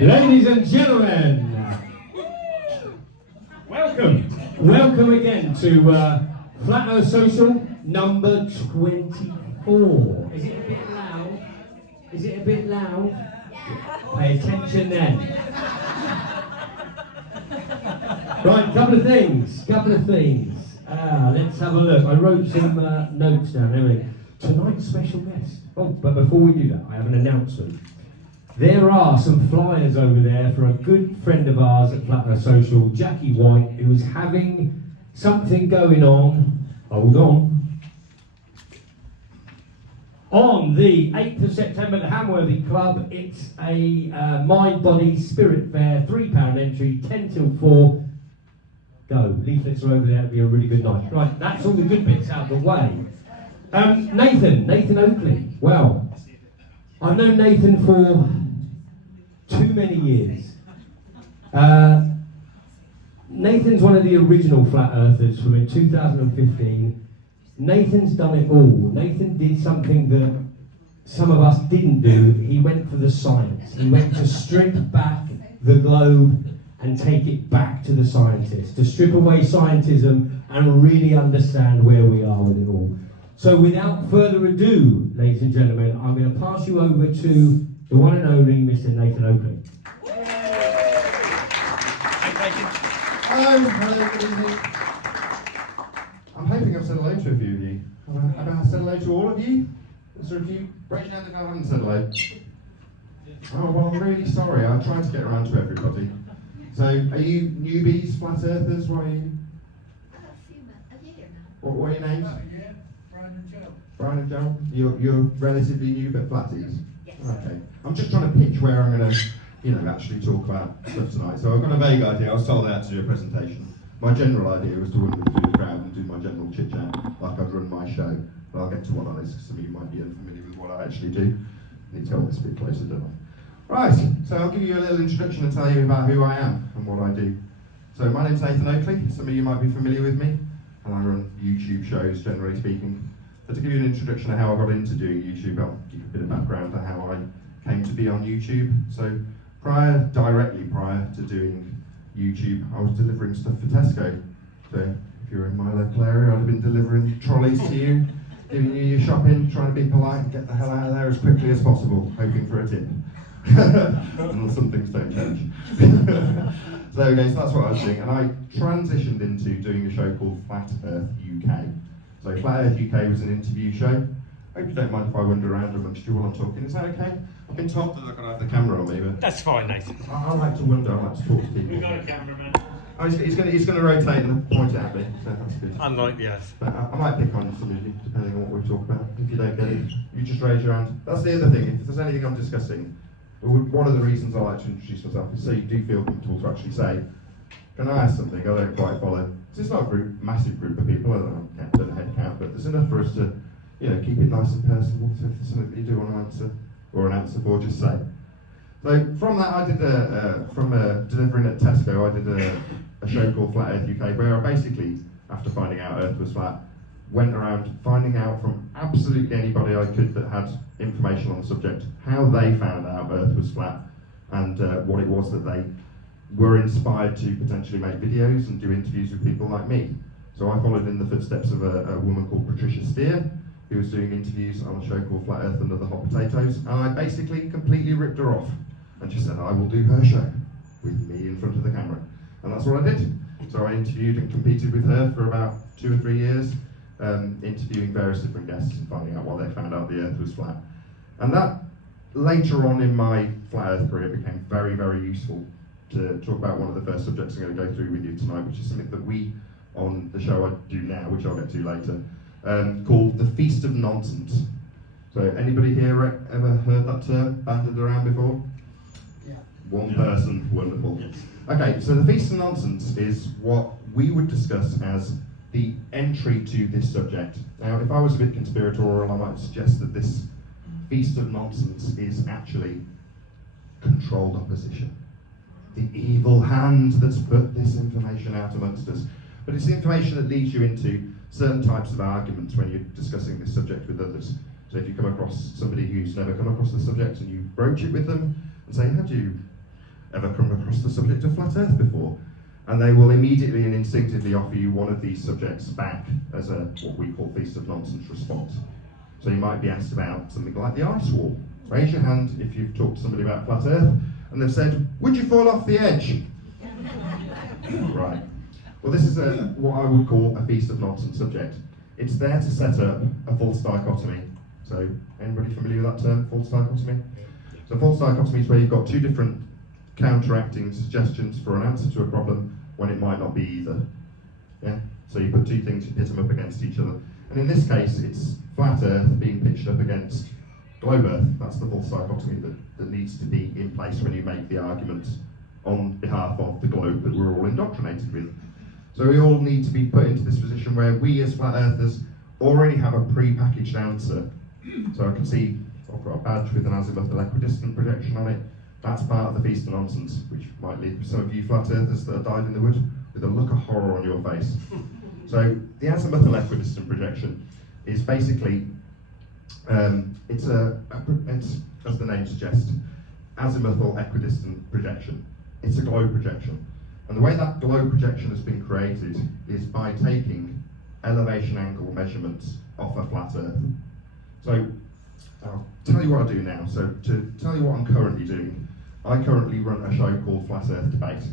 Ladies and gentlemen, welcome again to Flat Earth Social number 24. Is it a bit loud? Is it a bit loud? Pay attention then. Right, couple of things. Let's have a look. I wrote some notes down. Anyway, tonight's special guest. Oh, but before we do that, I have an announcement. There are some flyers over there for a good friend of ours at Flat Earth Social, Jackie White, who's having something going on. Hold on. On the 8th of September at the Hamworthy Club, it's a Mind, Body, Spirit Fair, £3 entry, 10 till 4. Go. Leaflets are over there. It'll be a really good night. Right, that's all the good bits out of the way. Nathan Oakley. Well, I've known Nathan for too many years. Nathan's one of the original Flat Earthers from in 2015. Nathan's done it all. Nathan did something that some of us didn't do. He went for the science. He went to strip back the globe and take it back to the scientists, to strip away scientism and really understand where we are with it all. So without further ado, ladies and gentlemen, I'm going to pass you over to the one and only Mr. Nathan Oakley. Hello, good evening. I'm hoping I've said hello to a few of you. Have I said hello to all of you? Is there a few? Raise your hand if I haven't said hello. Oh, well, I'm really sorry. I tried to get around to everybody. So, are you newbies, flat earthers? What are you? A year now. What are your names? Yeah, Brian and Joe. Brian and Joe? You're relatively new but flatties? Yes. Okay. I'm just trying to pitch where I'm going to, actually talk about stuff tonight. So I've got a vague idea. I was told I had to do a presentation. My general idea was to wander through the crowd and do my general chit-chat like I'd run my show. But I'll get to what that is, because some of you might be unfamiliar with what I actually do. I need to hold this a bit closer, don't I? Right, so I'll give you a little introduction and tell you about who I am and what I do. So my name's Nathan Oakley. Some of you might be familiar with me, and I run YouTube shows, generally speaking. But to give you an introduction to how I got into doing YouTube, I'll give you a bit of background to how I came to be on YouTube. So directly prior to doing YouTube, I was delivering stuff for Tesco. So if you're in my local area, I'd have been delivering trolleys to you, giving you your shopping, trying to be polite and get the hell out of there as quickly as possible, hoping for a tip. And some things don't change. So okay, so that's what I was doing, and I transitioned into doing a show called Flat Earth UK. So Flat Earth UK was an interview show. Hope you don't mind if I wander around amongst you while I'm talking. Is that okay? I've been told that I've got to have the camera on me, but that's fine, Nathan. I like to wander. I like to talk to people. We've got a cameraman. Oh, he's going to rotate and point it at me, so that's good. Unlike the Earth. But I might pick on some of you, depending on what we talk about. If you don't get it, you just raise your hand. That's the other thing. If there's anything I'm discussing, one of the reasons I like to introduce myself is so you do feel comfortable to actually say, can I ask something? I don't quite follow. So it's not a massive group of people, I don't know the head count, but there's enough for us to, keep it nice and personable. So if there's something that you do want to answer, or an answer for, just say. So from that, I did delivering at Tesco, I did a show called Flat Earth UK, where I basically, after finding out Earth was flat, went around finding out from absolutely anybody I could that had information on the subject, how they found out Earth was flat, and what it was that they were inspired to potentially make videos and do interviews with people like me. So I followed in the footsteps of a woman called Patricia Steer, who was doing interviews on a show called Flat Earth and Other Hot Potatoes, and I basically completely ripped her off and she said I will do her show with me in front of the camera. And that's what I did. So I interviewed and competed with her for about 2 or 3 years, interviewing various different guests and finding out why they found out the Earth was flat. And that, later on in my Flat Earth career, became very, very useful to talk about one of the first subjects I'm going to go through with you tonight, which is something that we, on the show I do now, which I'll get to later, called the Feast of Nonsense. So anybody here ever heard that term banded around before? Yeah. One person, wonderful. Yes. Okay, so the Feast of Nonsense is what we would discuss as the entry to this subject. Now, if I was a bit conspiratorial, I might suggest that this Feast of Nonsense is actually controlled opposition. The evil hand that's put this information out amongst us. But it's the information that leads you into certain types of arguments when you're discussing this subject with others. So if you come across somebody who's never come across the subject and you broach it with them and say, how do ever come across the subject of flat Earth before? And they will immediately and instinctively offer you one of these subjects back as a what we call feast of nonsense response. So you might be asked about something like the ice wall. Raise your hand if you've talked to somebody about flat Earth and they've said, would you fall off the edge? Right. Well, this is what I would call a feast of nonsense subject. It's there to set up a false dichotomy. So, anybody familiar with that term, false dichotomy? So false dichotomy is where you've got two different counteracting suggestions for an answer to a problem when it might not be either. Yeah? So you put two things, you pit them up against each other. And in this case, it's flat Earth being pitched up against globe Earth. That's the false dichotomy that needs to be in place when you make the argument on behalf of the globe that we're all indoctrinated with. So we all need to be put into this position where we as flat earthers already have a pre-packaged answer. So I can see I've got a badge with an azimuthal equidistant projection on it. That's part of the feast of nonsense, which might leave some of you flat earthers that have died in the wood with a look of horror on your face. So the azimuthal equidistant projection is basically, it's as the name suggests, azimuthal equidistant projection. It's a globe projection. And the way that globe projection has been created is by taking elevation angle measurements off a flat Earth. So I'll tell you what I do now. So to tell you what I'm currently doing, I currently run a show called Flat Earth Debate.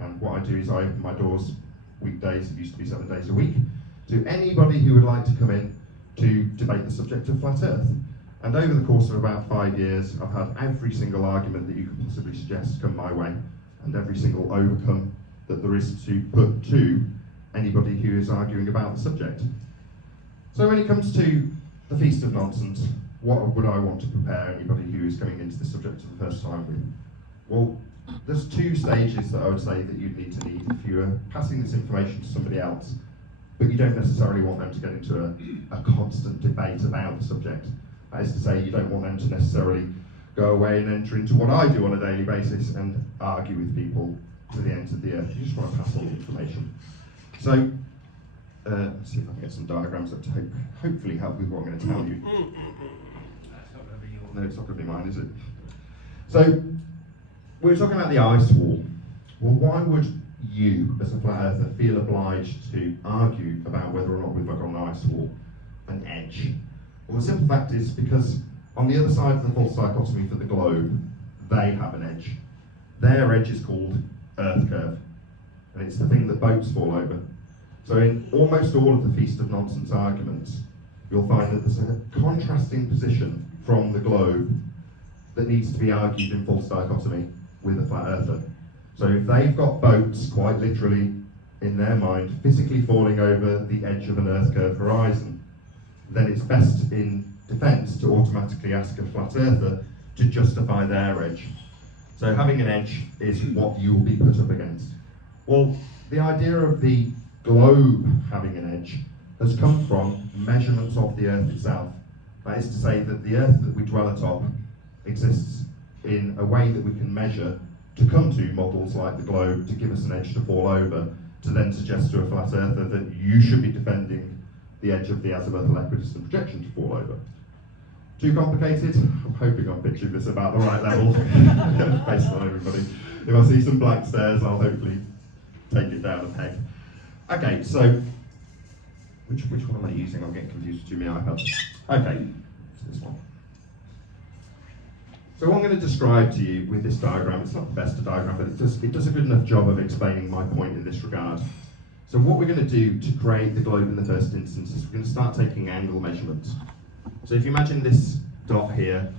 And what I do is I open my doors weekdays, it used to be 7 days a week, to anybody who would like to come in to debate the subject of flat Earth. And over the course of about 5 years, I've had every single argument that you could possibly suggest come my way, and every single overcome that there is to put to anybody who is arguing about the subject. So when it comes to the feast of nonsense, what would I want to prepare anybody who is coming into the subject for the first time with? Well, there's two stages that I would say that you'd need to need if you are passing this information to somebody else, but you don't necessarily want them to get into a constant debate about the subject. That is to say, you don't want them to necessarily go away and enter into what I do on a daily basis and argue with people to the ends of the earth. You just want to pass on the information. So, let's see if I can get some diagrams up to hopefully help with what I'm going to tell you. No, it's not going to be mine, is it? So, we were talking about the ice wall. Well, why would you, as a flat earther, feel obliged to argue about whether or not we've got an ice wall, an edge? Well, the simple fact is because on the other side of the false dichotomy for the globe, they have an edge. Their edge is called Earth curve, and it's the thing that boats fall over. So in almost all of the feast of nonsense arguments, you'll find that there's a contrasting position from the globe that needs to be argued in false dichotomy with a flat earther. So if they've got boats, quite literally, in their mind, physically falling over the edge of an Earth curve horizon, then it's best in defence to automatically ask a flat earther to justify their edge. So having an edge is what you will be put up against. Well, the idea of the globe having an edge has come from measurements of the Earth itself. That is to say that the Earth that we dwell atop exists in a way that we can measure to come to models like the globe to give us an edge to fall over, to then suggest to a flat earther that you should be defending the edge of the azimuthal equidistant projection to fall over. Too complicated? I'm hoping I'm pitching this about the right level based on everybody. If I see some blank stares, I'll hopefully take it down a peg. Okay, so which one am I using? I'm getting confused with too many iPads. Okay, it's this one. So what I'm going to describe to you with this diagram, it's not the best diagram, but it does a good enough job of explaining my point in this regard. So what we're going to do to create the globe in the first instance is we're going to start taking angle measurements. So if you imagine this dot here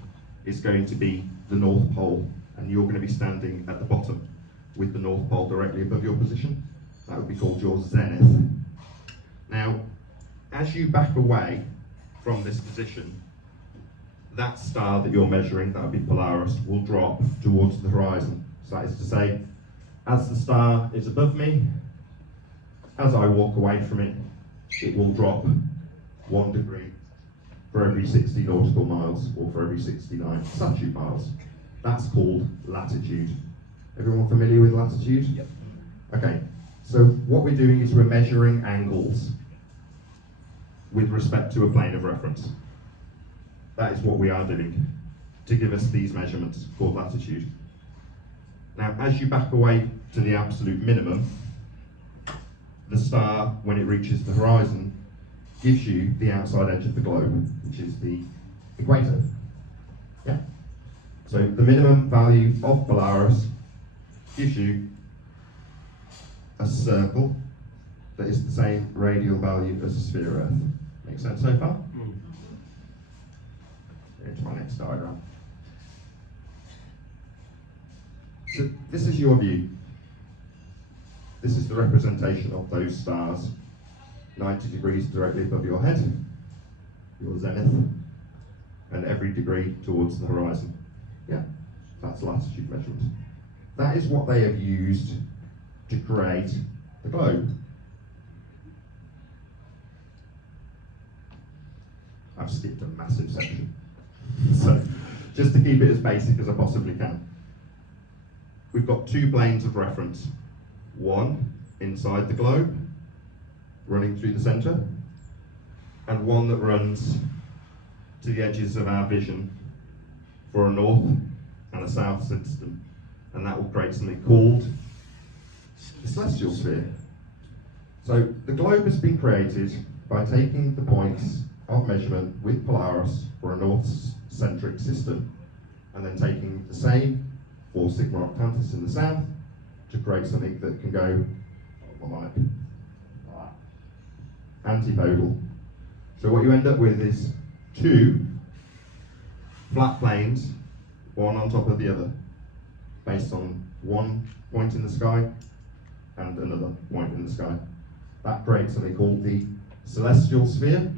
is going to be the North Pole, and you're going to be standing at the bottom with the North Pole directly above your position, that would be called your zenith. Now, as you back away from this position, that star that you're measuring, that would be Polaris, will drop towards the horizon. So that is to say, as the star is above me, as I walk away from it, it will drop 1 degree for every 60 nautical miles, or for every 69 statute miles. That's called latitude. Everyone familiar with latitude? Yep. Okay, so what we're doing is we're measuring angles with respect to a plane of reference. That is what we are doing to give us these measurements called latitude. Now, as you back away to the absolute minimum, the star, when it reaches the horizon, gives you the outside edge of the globe, which is the equator. Yeah. So the minimum value of Polaris gives you a circle that is the same radial value as a sphere Earth. Make sense so far? Into my next diagram. So this is your view. This is the representation of those stars, 90 degrees directly above your head, your zenith, and every degree towards the horizon. Yeah, that's latitude measurement. That is what they have used to create the globe. I've skipped a massive section. So, just to keep it as basic as I possibly can. We've got two planes of reference. One inside the globe, running through the centre, and one that runs to the edges of our vision for a north and a south system. And that will create something called the celestial sphere. So the globe has been created by taking the points of measurement with Polaris for a north-centric system, and then taking the same 4 sigma octantis in the south to create something that can go antipodal. So what you end up with is 2 flat planes, one on top of the other, based on one point in the sky and another point in the sky. That creates something called the celestial sphere,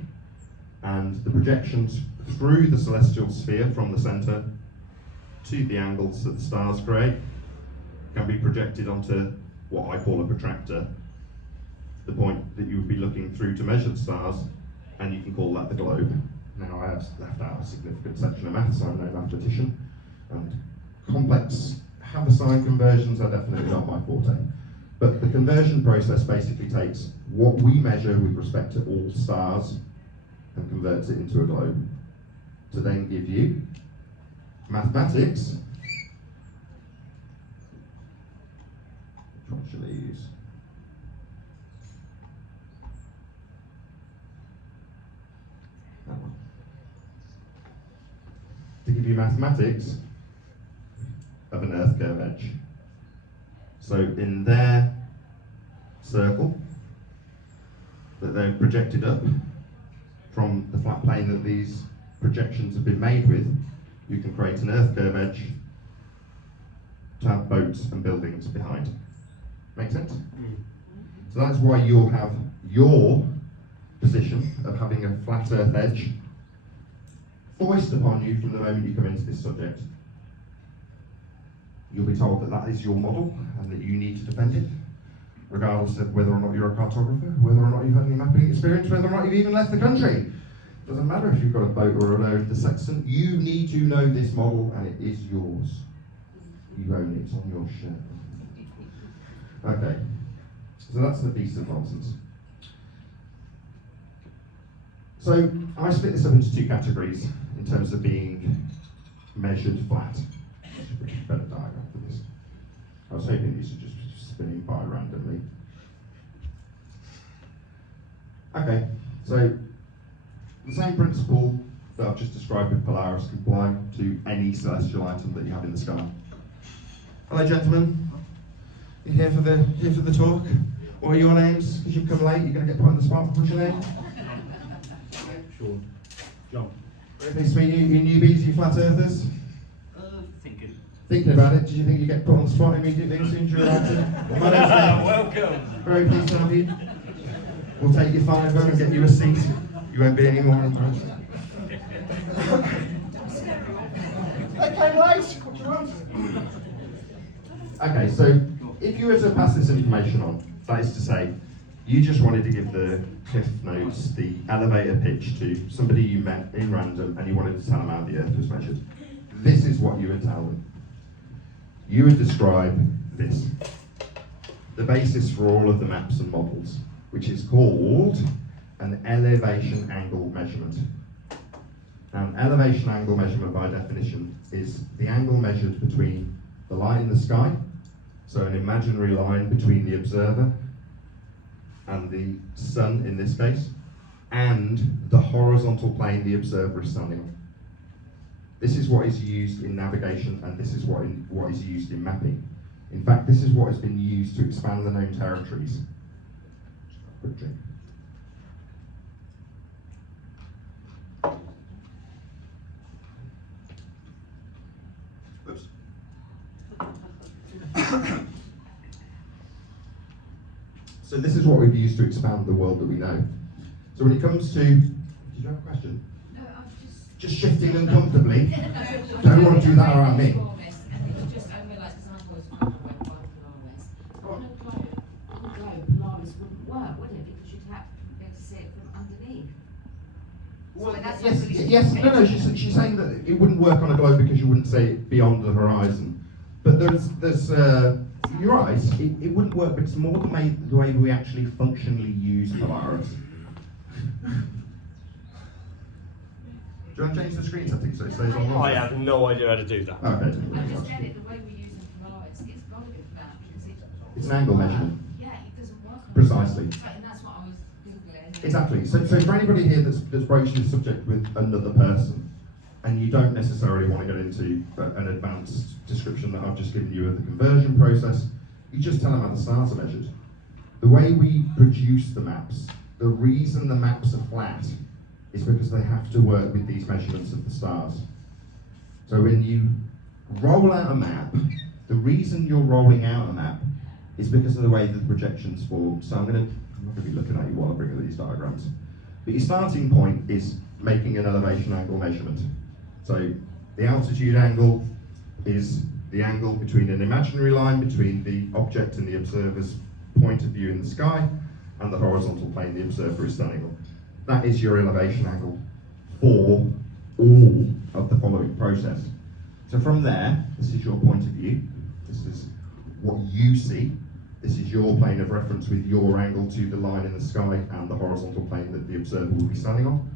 and the projections through the celestial sphere from the centre to the angles that the stars create can be projected onto what I call a protractor, the point that you would be looking through to measure the stars, and you can call that the globe. Now, I have left out a significant section of maths, I'm no mathematician, and complex Haverside conversions are definitely not my forte. But the conversion process basically takes what we measure with respect to all stars and converts it into a globe, to then give you mathematics. Which one should I use? That one. To give you mathematics of an Earth curve edge. So in their circle that they've projected up from the flat plane that these projections have been made with, you can create an Earth curve edge to have boats and buildings behind. Make sense? So that's why you'll have your position of having a flat Earth edge foist upon you from the moment you come into this subject. You'll be told that that is your model and that you need to defend it, regardless of whether or not you're a cartographer, whether or not you've had any mapping experience, whether or not you've even left the country. Doesn't matter if you've got a boat or a load of the sextant, you need to know this model and it is yours. You own it, it's on your shirt. Okay, so that's the piece of nonsense. So I split this up into 2 categories in terms of being measured flat. Better diagram for this. I was hoping these would just be spinning by randomly. Okay, so the same principle that I've just described with Polaris can apply to any celestial item that you have in the sky. Hello, gentlemen. You here for the talk? What are your names? Because you've come late, you're going to get put on the spot. What's your name? Sure. John. Very pleased to meet you. You newbies, you flat earthers? Thinking. Thinking about it, did you think you get put on the spot immediately as soon as you're allowed to? My name's Nathan. Welcome. Very pleased to have you. We'll take your fiver and get you a seat. You won't be any more impressed. I came late. What do you want? Okay, so if you were to pass this information on, that is to say, you just wanted to give the cliff notes, the elevator pitch to somebody you met in random and you wanted to tell them how the Earth was measured, this is what you would tell them. You would describe this, the basis for all of the maps and models, which is called an elevation angle measurement. Now, an elevation angle measurement by definition is the angle measured between the line in the sky, so an imaginary line between the observer and the sun in this case, and the horizontal plane the observer is standing on. This is what is used in navigation, and this is what is used in mapping. In fact, this is what has been used to expand the known territories. Quick drink. Oops. So this is what we've used to expand the world that we know. So when it comes to, did you have a question? No, I'm Just shifting uncomfortably. Don't want to do that around me. Just, I realised because I was wondering why Polaris. On a globe, Polaris wouldn't work, would it? Because you'd have to be able to see it from underneath. Well, that's yes, what we- yes, no, she's saying that it wouldn't work on a globe because you wouldn't see it beyond the horizon. But you're right, it wouldn't work, but it's more the way we actually functionally use Polaris. Do you want to change the screen settings so it stays on? I have no idea how to do that. Okay. I just get it, the way we use Polaris, it's got to be for that because It's an angle measurement. yeah, it doesn't work. on Precisely. And that's what I was Googling. Exactly. So for anybody here that's broaching the subject with another person, and you don't necessarily want to get into an advanced description that I've just given you of the conversion process, you just tell them how the stars are measured. The way we produce the maps, the reason the maps are flat is because they have to work with these measurements of the stars. So when you roll out a map, the reason you're rolling out a map is because of the way the projections form. So I'm not going to be looking at you while I bring up these diagrams. But your starting point is making an elevation angle measurement. So the altitude angle is the angle between an imaginary line between the object and the observer's point of view in the sky and the horizontal plane the observer is standing on. That is your elevation angle for all of the following process. So from there, this is your point of view. This is what you see. This is your plane of reference with your angle to the line in the sky and the horizontal plane that the observer will be standing on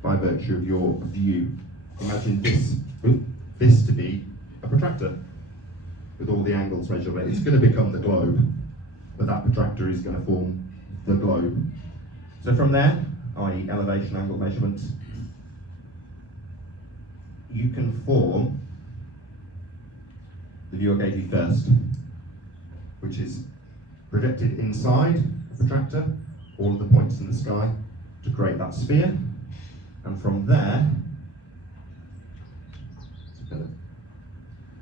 by virtue of your view. Imagine this to be a protractor with all the angles measured. It's going to become the globe, but that protractor is going to form the globe. So from there, i.e. elevation angle measurements, you can form the view I gave you first, which is projected inside a protractor, all of the points in the sky, to create that sphere, and from there,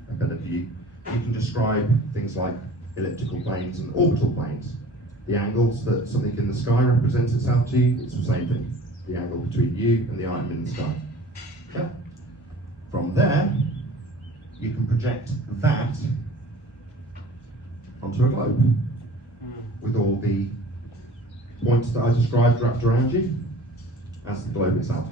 a better view, you can describe things like elliptical planes and orbital planes. The angles that something in the sky represents itself to you, it's the same thing. The angle between you and the item in the sky. Okay? From there, you can project that onto a globe with all the points that I described wrapped around you as the globe itself.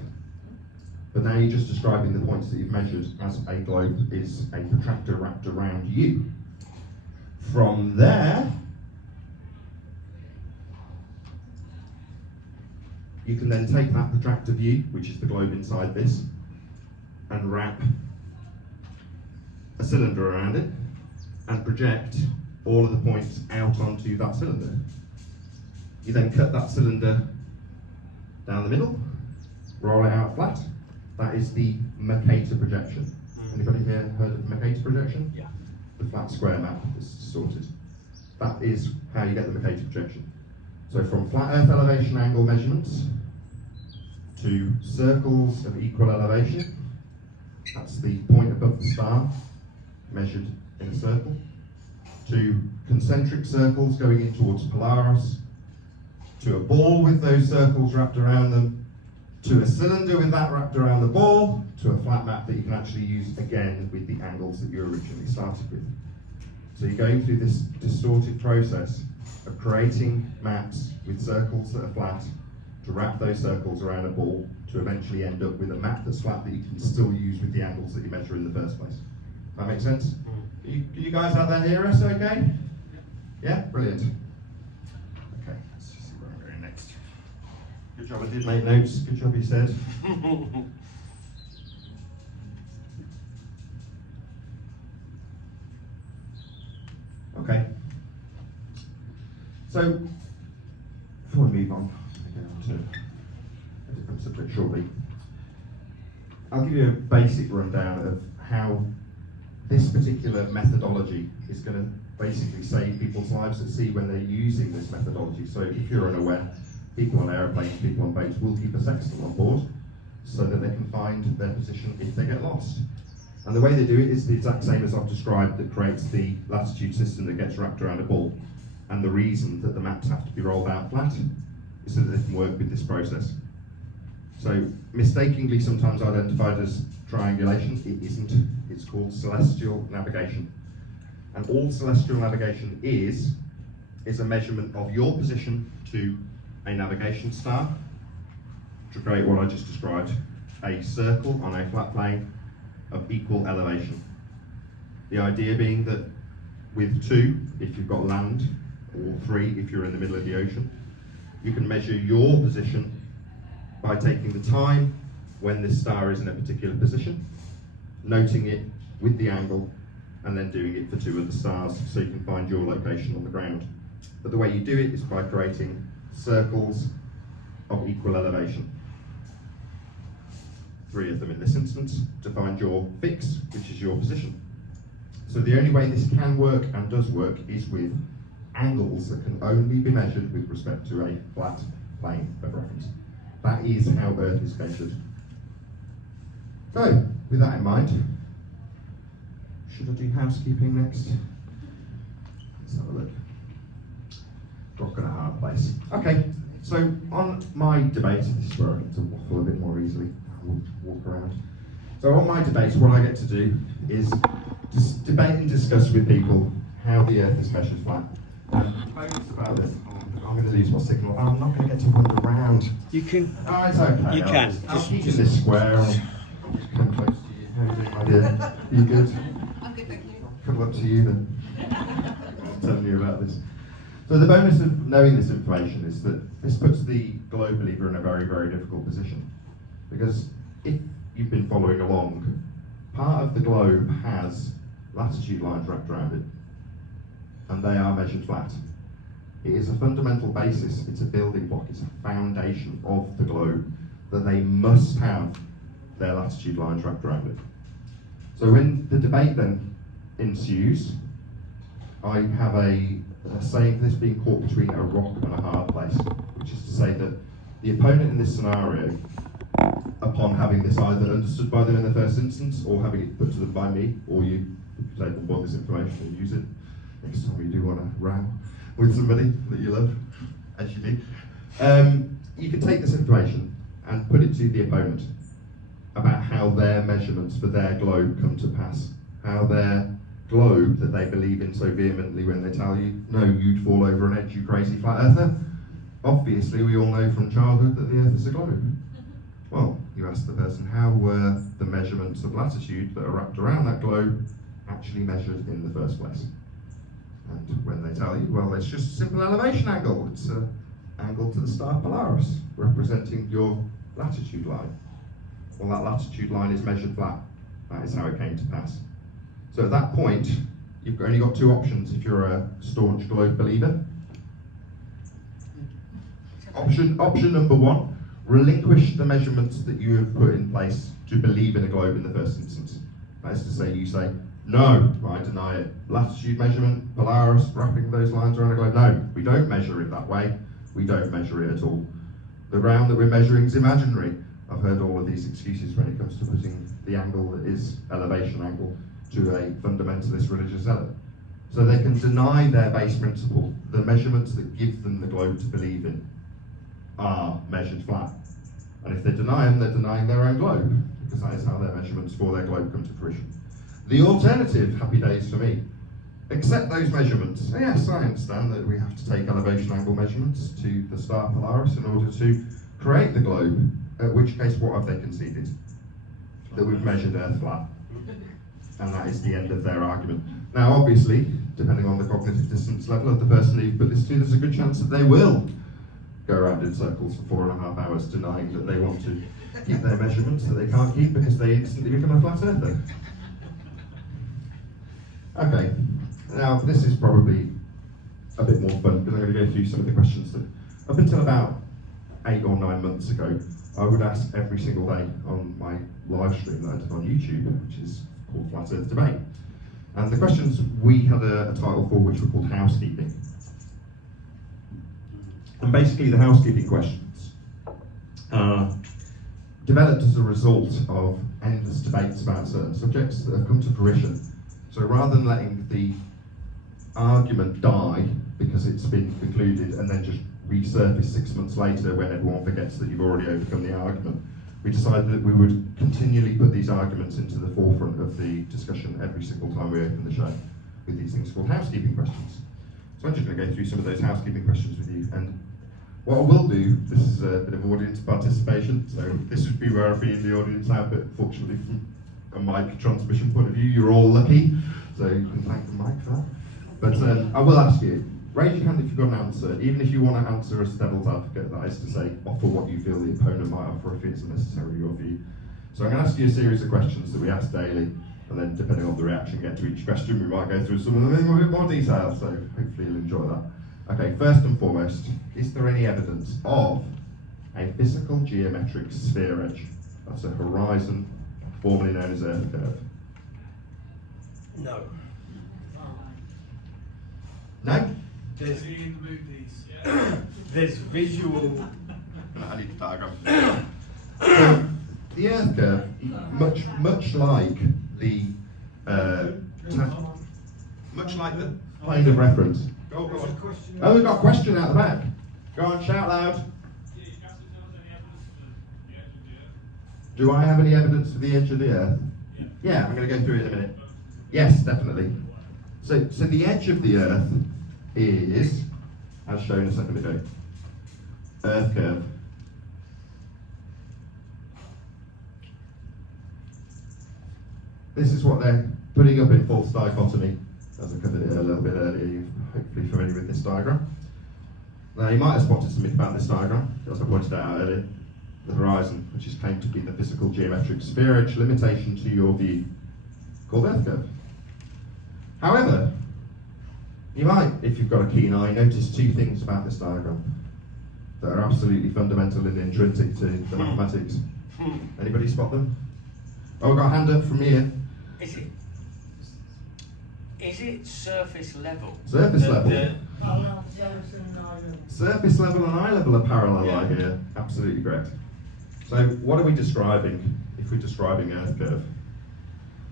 But now you're just describing the points that you've measured as a globe is a protractor wrapped around you. From there, you can then take that protractor view, which is the globe inside this, and wrap a cylinder around it and project all of the points out onto that cylinder. You then cut that cylinder down the middle, roll it out flat. That is the Mercator projection. Anybody here heard of Mercator projection? Yeah. The flat square map is distorted. That is how you get the Mercator projection. So from flat Earth elevation angle measurements to circles of equal elevation, that's the point above the star measured in a circle, to concentric circles going in towards Polaris, to a ball with those circles wrapped around them, to a cylinder with that wrapped around the ball, to a flat map that you can actually use again with the angles that you originally started with. So you're going through this distorted process of creating maps with circles that are flat, to wrap those circles around a ball, to eventually end up with a map that's flat that you can still use with the angles that you measure in the first place. That makes sense? You guys out there hear us okay? Yeah? Brilliant. Okay, let's just see where I'm going next. Good job, I did make notes. Good job, you said. So, before we move on, I'm going to go on to a different subject shortly. I'll give you a basic rundown of how this particular methodology is going to basically save people's lives at sea when they're using this methodology. So if you're unaware, people on aeroplanes, people on boats will keep a sextant on board so that they can find their position if they get lost. And the way they do it is the exact same as I've described, that creates the latitude system that gets wrapped around a ball. And the reason that the maps have to be rolled out flat is so that they can work with this process. So, mistakenly sometimes identified as triangulation, it isn't. It's called celestial navigation. And all celestial navigation is a measurement of your position to a navigation star to create what I just described, a circle on a flat plane of equal elevation. The idea being that with 2, if you've got land, or 3 if you're in the middle of the ocean, you can measure your position by taking the time when this star is in a particular position, noting it with the angle, and then doing it for 2 other stars so you can find your location on the ground. But the way you do it is by creating circles of equal elevation. 3 of them in this instance, to find your fix, which is your position. So the only way this can work and does work is with angles that can only be measured with respect to a flat plane of reference. That is how Earth is measured. So, with that in mind, should I do housekeeping next? Let's have a look. Rock in a hard place. Okay, so on my debate, this is where I get to waffle a bit more easily. I'll walk around. So on my debates, what I get to do is just debate and discuss with people how the Earth is measured flat. Debates about this. I'm going to lose my signal. I'm not going to get to wander around. You can. Oh, it's okay. You can. I'll keep in this square. I'll just come close to you. How are you doing, my dear? You good? I'm good, thank you. Come up to you then. I'm telling you about this. So the bonus of knowing this information is that this puts the globe believer in a very, very difficult position. Because if you've been following along, part of the globe has latitude lines wrapped around it, and they are measured flat. It is a fundamental basis, it's a building block, it's a foundation of the globe that they must have their latitude lines wrapped around it. So when the debate then ensues, I have a saying for this being caught between a rock and a hard place, which is to say that the opponent in this scenario, upon having this either understood by them in the first instance or having it put to them by me, or you take on board this information and use it next time you do want to row with somebody that you love, as you do, you can take this information and put it to the opponent about how their measurements for their globe come to pass, how their globe that they believe in so vehemently when they tell you, no, you'd fall over an edge, you crazy flat earther. Obviously, we all know from childhood that the Earth is a globe. Well, you ask the person, how were the measurements of latitude that are wrapped around that globe actually measured in the first place? And when they tell you, well, it's just a simple elevation angle. It's an angle to the star Polaris, representing your latitude line. Well, that latitude line is measured flat. That is how it came to pass. So at that point, you've only got 2 options if you're a staunch globe believer. Option number 1, relinquish the measurements that you have put in place to believe in a globe in the first instance. That is to say, you say, no, I deny it. Latitude measurement, Polaris, wrapping those lines around a globe. No, we don't measure it that way. We don't measure it at all. The ground that we're measuring is imaginary. I've heard all of these excuses when it comes to putting the angle that is elevation angle to a fundamentalist religious zealot. So they can deny their base principle. The measurements that give them the globe to believe in are measured flat. And if they deny them, they're denying their own globe, because that is how their measurements for their globe come to fruition. The alternative, happy days for me, accept those measurements. Yes, I understand that we have to take elevation angle measurements to the star Polaris in order to create the globe, at which case what have they conceded? That we've measured Earth flat. And that is the end of their argument. Now obviously, depending on the cognitive distance level of the person who put this to, there's a good chance that they will go around in circles for 4.5 hours denying that they want to keep their measurements that they can't keep because they instantly become a flat earther. Okay, now this is probably a bit more fun, because I'm going to go through some of the questions that, up until about 8 or 9 months ago, I would ask every single day on my live stream that I did on YouTube, which is called Flat Earth Debate. And the questions we had a title for, which were called housekeeping. And basically the housekeeping questions developed as a result of endless debates about certain subjects that have come to fruition. So rather than letting the argument die because it's been concluded and then just resurface 6 months later when everyone forgets that you've already overcome the argument, we decided that we would continually put these arguments into the forefront of the discussion every single time we open the show with these things called housekeeping questions. So I'm just going to go through some of those housekeeping questions with you, and what I will do, this is a bit of audience participation, so this would be where I'd be in the audience now, but fortunately from a mic transmission point of view, you're all lucky, so you can thank the mic for that. But I will ask you, raise your hand if you've got an answer, even if you want to answer as devil's advocate, that is to say, offer what you feel the opponent might offer if it's necessary your view. So I'm going to ask you a series of questions that we ask daily, and then depending on the reaction you get to each question, we might go through some of them in a bit more detail, so hopefully you'll enjoy that. Okay, first and foremost, is there any evidence of a physical geometric sphere edge? That's a horizon, formerly known as Earth curve. No. No? There's, in the movies. there's visual. I need a diagram. So, the Earth curve, much like the plane of reference. Go on. Oh, we've got a question out the back. Go on, shout loud. Do I have any evidence for the edge of the Earth? Yeah, I'm going to go through it in a minute. Yes, definitely. So the edge of the Earth is, as shown a second ago, Earth curve. This is what they're putting up in false dichotomy, as I covered it a little bit earlier. You're hopefully familiar with this diagram. Now you might have spotted some myth about this diagram, as I pointed out earlier. The horizon, which is claimed to be the physical geometric sphere edge limitation to your view, called Earth curve. However, you might, if you've got a keen eye, notice two things about this diagram that are absolutely fundamental and intrinsic to the mathematics. Anybody spot them? Oh, we've got a hand up from here. Is it surface level? Surface level. Surface Surface level and eye level are parallel Yeah. here. Absolutely correct. So what are we describing if we're describing Earth curve?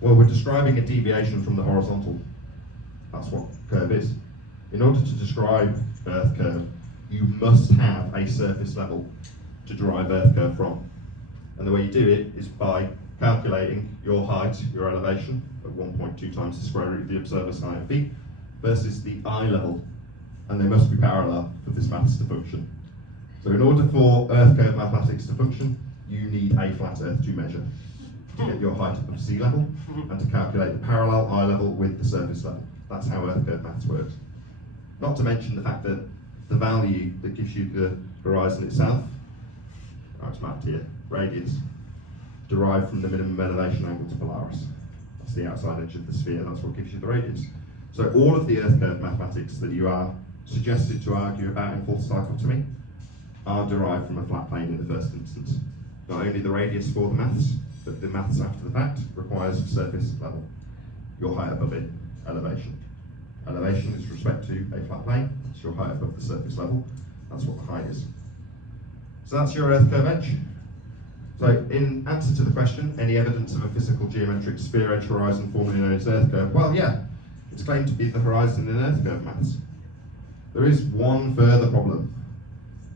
Well, we're describing a deviation from the horizontal. That's what curve is. In order to describe Earth curve, you must have a surface level to derive Earth curve from. And the way you do it is by calculating your height, your elevation, at 1.2 times the square root of the observer's height in feet, versus the eye level. And they must be parallel for this maths to function. So in order for Earth curve mathematics to function, you need a flat Earth to measure to get your height above sea level and to calculate the parallel eye level with the surface level. That's how Earth curve maths works. Not to mention the fact that the value that gives you the horizon itself, it's mapped here, radius, derived from the minimum elevation angle to Polaris. That's the outside edge of the sphere, that's what gives you the radius. So all of the Earth curve mathematics that you are suggested to argue about in false dichotomy are derived from a flat plane in the first instance. Not only the radius for the maths, but the maths after the fact requires surface level. Your height above it, elevation. Elevation is with respect to a flat plane, it's your height above the surface level, that's what the height is. So that's your Earth curve edge. So in answer to the question, any evidence of a physical geometric sphere edge horizon formerly known as Earth curve? Well, yeah, it's claimed to be the horizon in Earth curve maths. There is one further problem.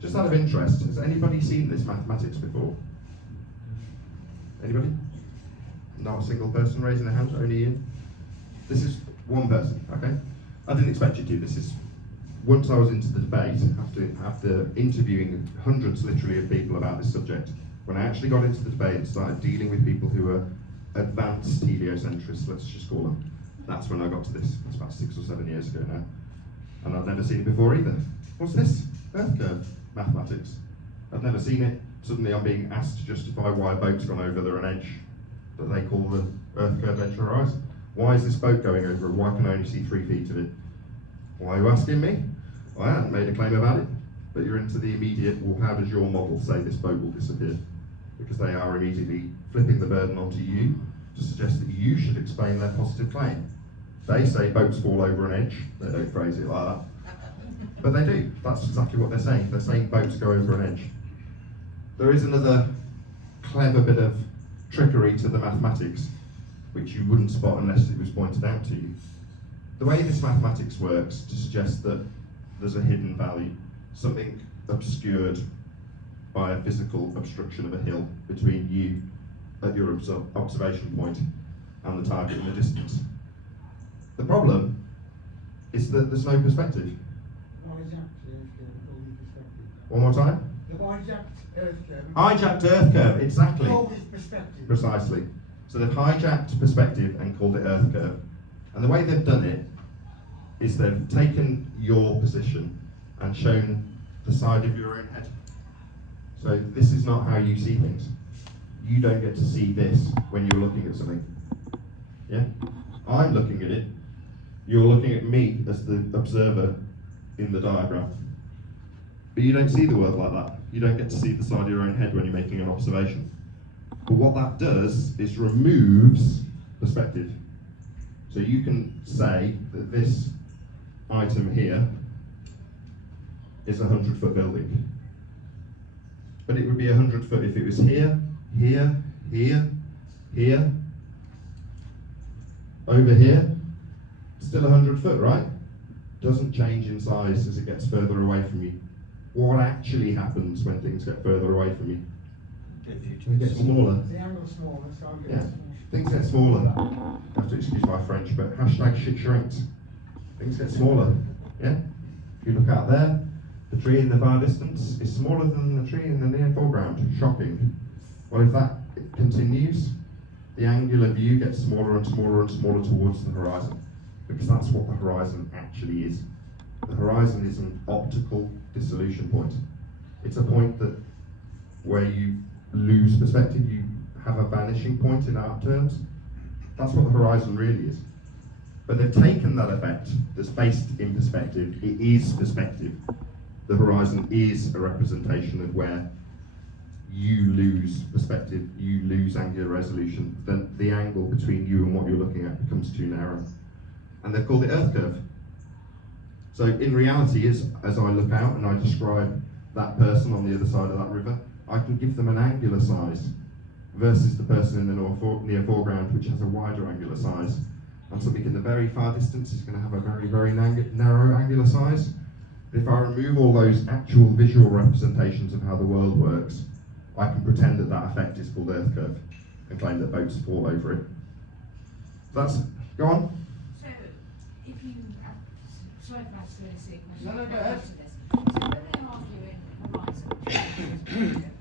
Just out of interest, has anybody seen this mathematics before? Anybody? Not a single person raising their hand, only you? This is one person, okay? I didn't expect you to. This is, once I was into the debate, after interviewing hundreds literally of people about this subject, when I actually got into the debate and started dealing with people who were advanced heliocentrists, let's just call them, that's when I got to this. That's about 6 or 7 years ago now. And I've never seen it before either. What's this? Earth curve mathematics. I've never seen it. Suddenly I'm being asked to justify why a boat's gone over an edge that they call the Earth curve edge horizon. Why is this boat going over it? Why can I only see 3 feet of it? Why are you asking me? I hadn't made a claim about it, but you're into the immediate, well, how does your model say this boat will disappear? Because they are immediately flipping the burden onto you to suggest that you should explain their positive claim. They say boats fall over an edge. They don't phrase it like that. But they do. That's exactly what they're saying. They're saying boats go over an edge. There is another clever bit of trickery to the mathematics, which you wouldn't spot unless it was pointed out to you. The way this mathematics works to suggest that there's a hidden value, something obscured by a physical obstruction of a hill between you at your observation point and the target in the distance. The problem is that there's no perspective. One more time? The hijacked Earth curve. Hijacked Earth curve, exactly. Called its perspective. Precisely. So they've hijacked perspective and called it Earth curve. And the way they've done it is they've taken your position and shown the side of your own head. So this is not how you see things. You don't get to see this when you're looking at something. Yeah? I'm looking at it. You're looking at me as the observer in the diagram. But you don't see the world like that. You don't get to see the side of your own head when you're making an observation. But what that does is removes perspective. So you can say that this item here is a 100-foot building. But it would be 100 foot if it was here, here, here, here, over here. Still 100 foot, right? Doesn't change in size as it gets further away from you. What actually happens when things get further away from you? They get smaller. The angle's smaller, so I'm Yeah, getting things get smaller. You have to excuse my French, but hashtag shit shrinks. Things get smaller. Yeah? If you look out there, the tree in the far distance is smaller than the tree in the near foreground. Shocking. Well, if that continues, the angular view gets smaller and smaller and smaller towards the horizon, because that's what the horizon actually is. The horizon is an optical dissolution point. It's a point that where you lose perspective, you have a vanishing point in our terms. That's what the horizon really is. But they've taken that effect that's based in perspective. It is perspective. The horizon is a representation of where you lose perspective, you lose angular resolution, then the angle between you and what you're looking at becomes too narrow. And they've called it Earth curve. So in reality, as I look out and I describe that person on the other side of that river, I can give them an angular size versus the person in the near foreground, which has a wider angular size. And something in the very far distance is going to have a very, very narrow angular size. But if I remove all those actual visual representations of how the world works, I can pretend that that effect is called Earth curve and claim that boats fall over it. That's, go on. So, if you, sorry if I ask you a silly question. No, no, go ahead. So when they're arguing horizon,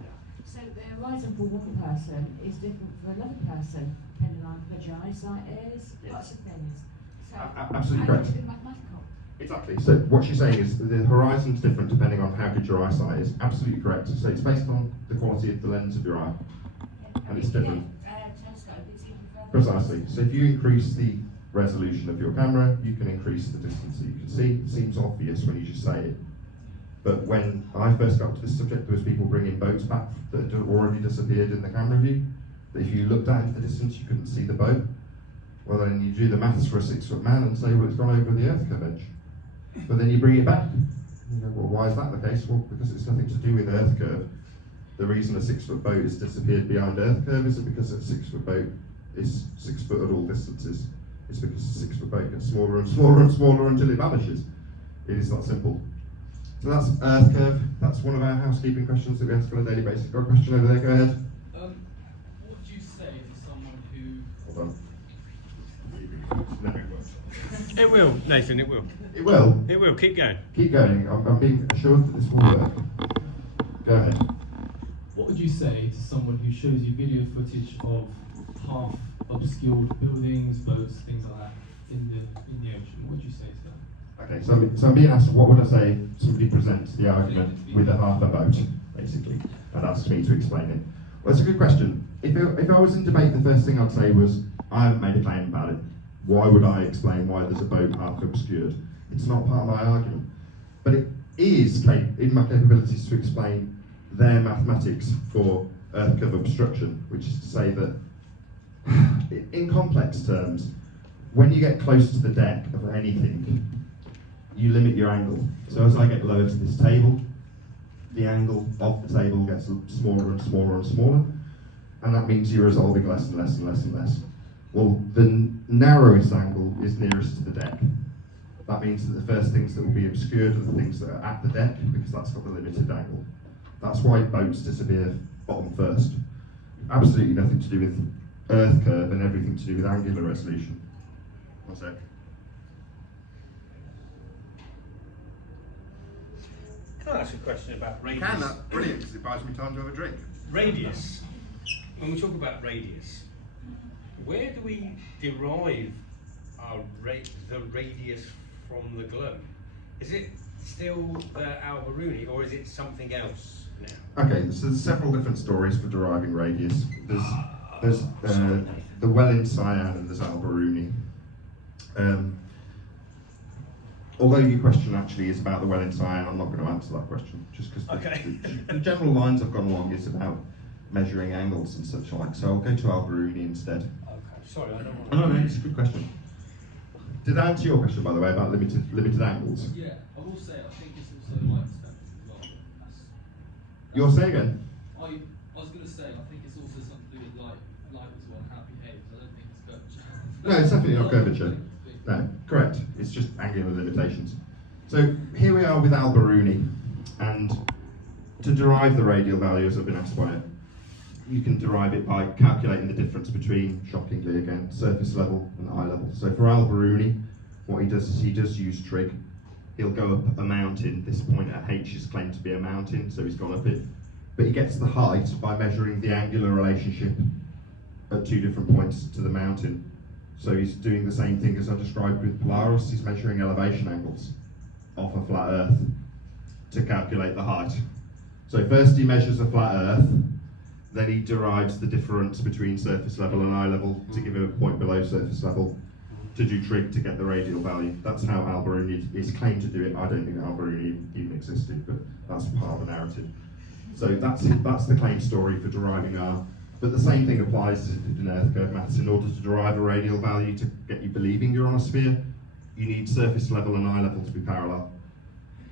so the horizon for one person is different for another person, depending on what your eyesight is, lots of things. So, Absolutely how correct. is it mathematical? Exactly. So what she's saying is the horizon's different depending on how good your eyesight is. Absolutely correct. So it's based on the quality of the lens of your eye. And it's different. Telescope, it's even further. Precisely. So if you increase the resolution of your camera, you can increase the distance that you can see. It seems obvious when you just say it. But when I first got to this subject, there was people bringing boats back that had already disappeared in the camera view. That if you looked out into the distance, you couldn't see the boat. Well, then you do the maths for a 6-foot man and say, well, it's gone over the Earth curve edge. But then you bring it back. You go, well, why is that the case? Well, because it's nothing to do with Earth curve. The reason a 6-foot boat has disappeared beyond Earth curve isn't because a 6-foot boat is 6 foot at all distances. It's because a 6-foot boat gets smaller and smaller and smaller until it vanishes. It is that simple. So that's Earth curve. That's one of our housekeeping questions that we ask on a daily basis. Got a question over there? Go ahead. What would you say to someone who... Hold on. It will, Nathan, it will. It will. It will, keep going. Keep going. I'm being assured that this will work. Go ahead. What would you say to someone who shows you video footage of half obscured buildings, boats, things like that in the ocean? What would you say to them? Okay, so I'm being asked, what would I say if somebody presents the argument with a half a boat, basically, and asks me to explain it? Well, it's a good question. If I was in debate, the first thing I'd say was, I haven't made a claim about it. Why would I explain why there's a boat half obscured? It's not part of my argument. but it is in my capabilities to explain their mathematics for earth curve obstruction, which is to say that in complex terms, when you get close to the deck of anything, you limit your angle. So as I get lower to this table, the angle of the table gets smaller and smaller and smaller, and that means you're resolving less and less and less and less. Well, the narrowest angle is nearest to the deck. That means that the first things that will be obscured are the things that are at the deck, because that's got the limited angle. That's why boats disappear bottom first. Absolutely nothing to do with earth curve and everything to do with angular resolution. One sec. Can I ask a question about radius? Can, that's brilliant, because it buys me time to have a drink. Radius. When we talk about radius, where do we derive the radius from the globe? Is it still the Alberuni, or is it something else now? Okay, so there's several different stories for deriving radius. There's the well in Cyan and there's Alberuni. Although your question actually is about the well in Cyan, I'm not going to answer that question, just because the general lines I've gone along is about measuring angles and such like, so I'll go to Alberuni instead. Okay, sorry, I don't want Oh, no, it's a good question. Did I answer your question, by the way, about limited angles? Yeah, I will say I think it's also light spectrum as well. You'll say again? I was going to say I think it's also something to do with light as well, and how it behaves. I don't think it's curvature. No, it's definitely not curvature. No, correct. It's just angular limitations. So here we are with Alberuni, and to derive the radial value, as I've been asked by it, you can derive it by calculating the difference between, shockingly again, surface level and eye level. So for Alberuni, what he does is he does use trig. He'll go up a mountain. This point at H is claimed to be a mountain, so he's gone up it. But he gets the height by measuring the angular relationship at two different points to the mountain. So he's doing the same thing as I described with Polaris. He's measuring elevation angles off a flat Earth to calculate the height. So first he measures a flat Earth, then he derives the difference between surface level and eye level to give him a point below surface level to do trig to get the radial value. That's how Alberuni is claimed to do it. I don't think Alberuni even existed, but that's part of the narrative. So that's the claim story for deriving R. But the same thing applies in earth curve maths. In order to derive a radial value to get you believing you're on a sphere, you need surface level and eye level to be parallel.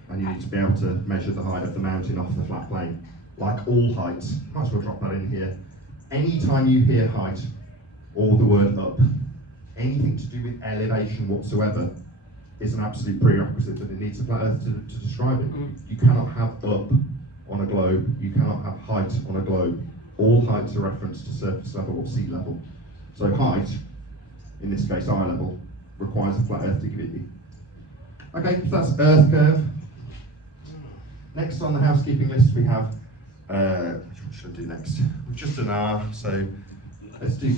And you need to be able to measure the height of the mountain off the flat plane. Like all heights, might as well drop that in here. Anytime you hear height or the word up, anything to do with elevation whatsoever is an absolute prerequisite that it needs a flat earth to describe it. You cannot have up on a globe, you cannot have height on a globe. All heights are referenced to surface level or sea level. So height, in this case eye level, requires a flat earth to give it you. Okay, so that's earth curve. Next on the housekeeping list we have, what should I do next? We've just done R, so let's do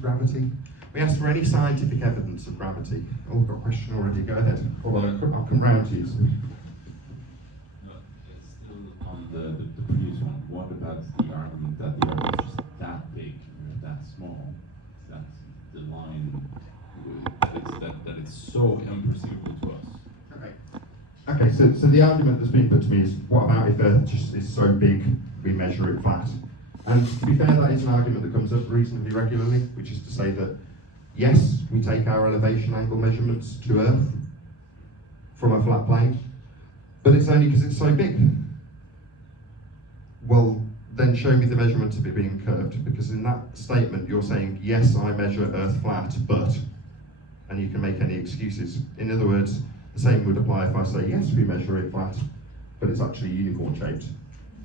gravity. We asked for any scientific evidence of gravity. Oh, we've got a question already, go ahead. Hold on, I'll come round to you. No, it's still on the previous one. What about the argument that the Earth is just that big or that small? That's the line that it's so imperceivable to us. Okay, so the argument that's been put to me is, what about if Earth just is so big we measure it flat? And to be fair, that is an argument that comes up reasonably regularly, which is to say that yes, we take our elevation angle measurements to Earth from a flat plane, but it's only because it's so big. Well, then show me the measurements of it being curved, because in that statement you're saying, yes, I measure Earth flat, but, and you can make any excuses. In other words, the same would apply if I say, yes, we measure it flat, but it's actually unicorn shaped.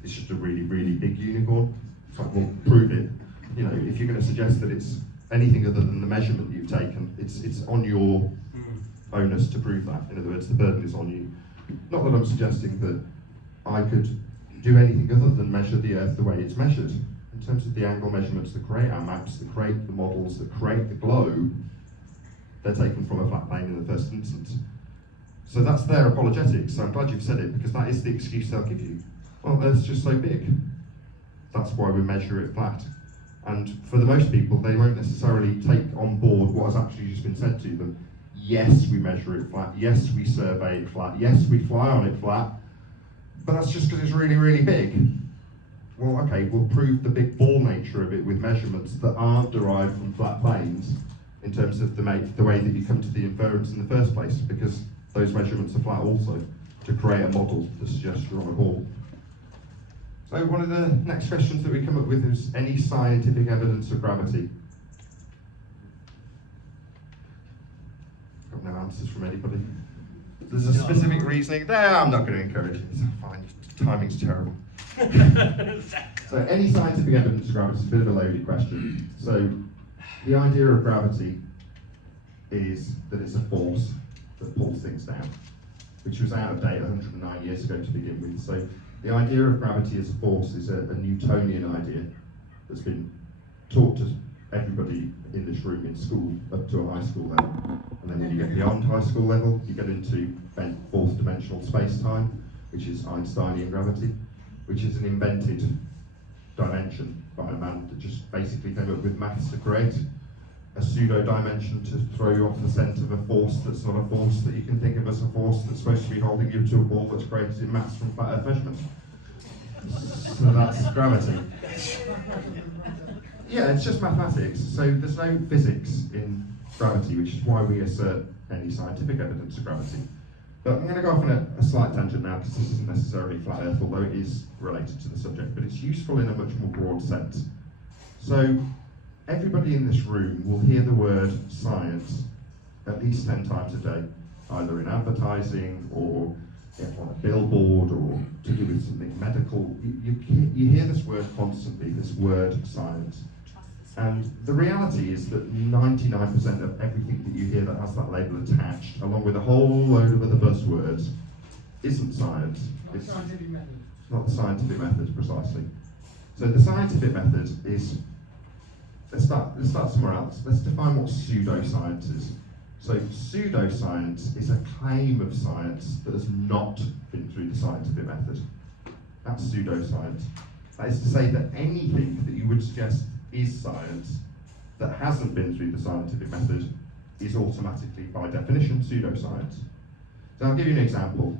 It's just a really, really big unicorn. It's like, well, prove it. You know, if you're going to suggest that it's anything other than the measurement you've taken, it's on your onus to prove that. In other words, the burden is on you. Not that I'm suggesting that I could do anything other than measure the Earth the way it's measured. In terms of the angle measurements that create our maps, that create the models, that create the globe, they're taken from a flat plane in the first instance. So that's their apologetics, so I'm glad you've said it, because that is the excuse they'll give you. Well, Earth's just so big. That's why we measure it flat. And for the most people, they won't necessarily take on board what has actually just been said to them. Yes, we measure it flat. Yes, we survey it flat. Yes, we fly on it flat. But that's just because it's really, really big. Well, okay, we'll prove the big ball nature of it with measurements that aren't derived from flat planes in terms of the way that you come to the inference in the first place, because those measurements are flat also, to create a model that suggests you're on a ball. So one of the next questions that we come up with is any scientific evidence of gravity? Got no answers from anybody. There's a specific reasoning. No, I'm not going to encourage it. It's fine. Timing's terrible. So any scientific evidence of gravity is a bit of a loaded question. So the idea of gravity is that it's a force that pulls things down, which was out of date 109 years ago to begin with. So the idea of gravity as a force is a Newtonian idea that's been taught to everybody in this room in school up to a high school level. And then when you get beyond high school level, you get into fourth dimensional space-time, which is Einsteinian gravity, which is an invented dimension by a man that just basically came up with maths to create a pseudo-dimension to throw you off the scent of a force that's not a force that you can think of as a force that's supposed to be holding you to a ball that's created in maths from flat earth measurements. So that's gravity. Yeah, it's just mathematics. So there's no physics in gravity, which is why we assert any scientific evidence of gravity. But I'm going to go off on a slight tangent now, because this isn't necessarily flat earth, although it is related to the subject, but it's useful in a much more broad sense. So everybody in this room will hear the word science at least 10 times a day, either in advertising or on a billboard or to do with something medical. You hear this word constantly, this word science. And the reality is that 99% of everything that you hear that has that label attached, along with a whole load of other buzzwords, isn't science. It's scientific method. not the scientific method, precisely. So the scientific method is, let's start somewhere else. Let's define what pseudoscience is. So pseudoscience is a claim of science that has not been through the scientific method. That's pseudoscience. That is to say that anything that you would suggest is science that hasn't been through the scientific method is automatically, by definition, pseudoscience. So I'll give you an example.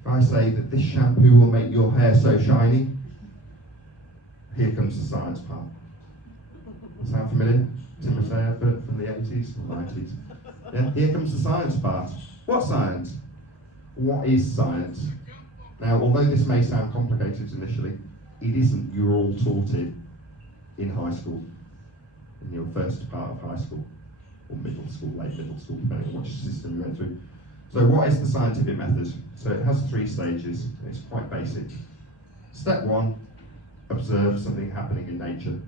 If I say that this shampoo will make your hair so shiny, here comes the science part. Sound familiar? Timothy advert from the 80s or 90s. Yeah, here comes the science part. What science? What is science? Now, although this may sound complicated initially, it isn't. You're all taught it in high school, in your first part of high school, or middle school, late middle school, depending on which system you went through. So what is the scientific method? So it has 3 stages, and it's quite basic. Step 1, observe something happening in nature.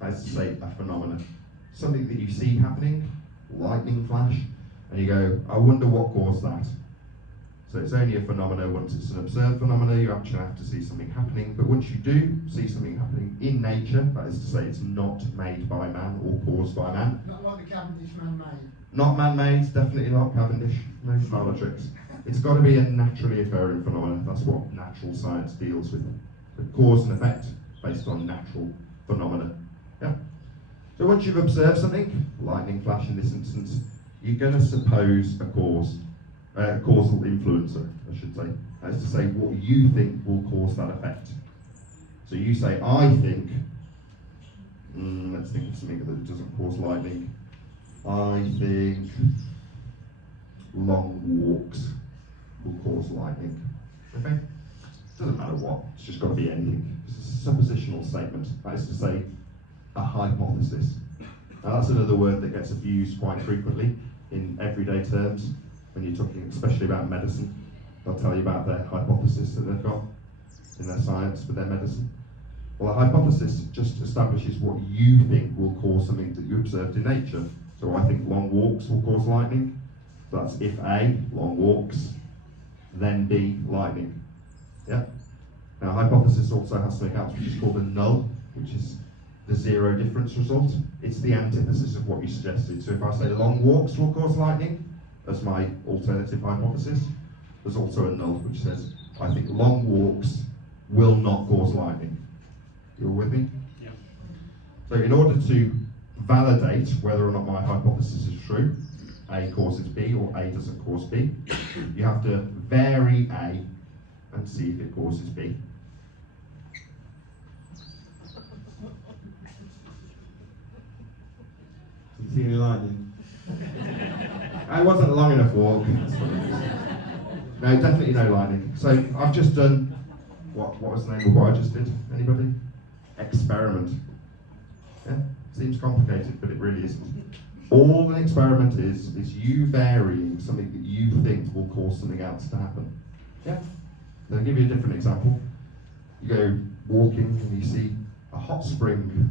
That is to say, a phenomenon. Something that you see happening, lightning flash, and you go, I wonder what caused that. So it's only a phenomenon. Once it's an observed phenomenon, you actually have to see something happening. But once you do see something happening in nature, that is to say it's not made by man or caused by man. Not like the Cavendish man-made. Not man-made, definitely not Cavendish, no parlour tricks. It's got to be a naturally occurring phenomenon. That's what natural science deals with. The cause and effect based on natural phenomena. Yeah. So once you've observed something, lightning flash in this instance, you're going to suppose a cause. A causal influencer, I should say. That is to say, what you think will cause that effect. So you say, I think, let's think of something that doesn't cause lightning. I think long walks will cause lightning. Okay? Doesn't matter what, it's just got to be anything. It's a suppositional statement. That is to say, a hypothesis. Now that's another word that gets abused quite frequently in everyday terms. When you're talking especially about medicine, they'll tell you about their hypothesis that they've got in their science with their medicine. Well, a hypothesis just establishes what you think will cause something that you observed in nature. So I think long walks will cause lightning. So that's if A, long walks, then B, lightning. Yeah? Now, hypothesis also has something else which is called a null, which is the zero difference result. It's the antithesis of what you suggested. So if I say long walks will cause lightning, as my alternative hypothesis, there's also a null which says, I think long walks will not cause lightning. You're with me? Yeah. So in order to validate whether or not my hypothesis is true, A causes B or A doesn't cause B. You have to vary A and see if it causes B. Can you see any lightning? It wasn't a long enough walk. No, definitely no lightning. So I've just done, what was the name of what I just did? Anybody? Experiment. Yeah, seems complicated, but it really isn't. All an experiment is you varying something that you think will cause something else to happen. Yeah? I'll give you a different example. You go walking and you see a hot spring,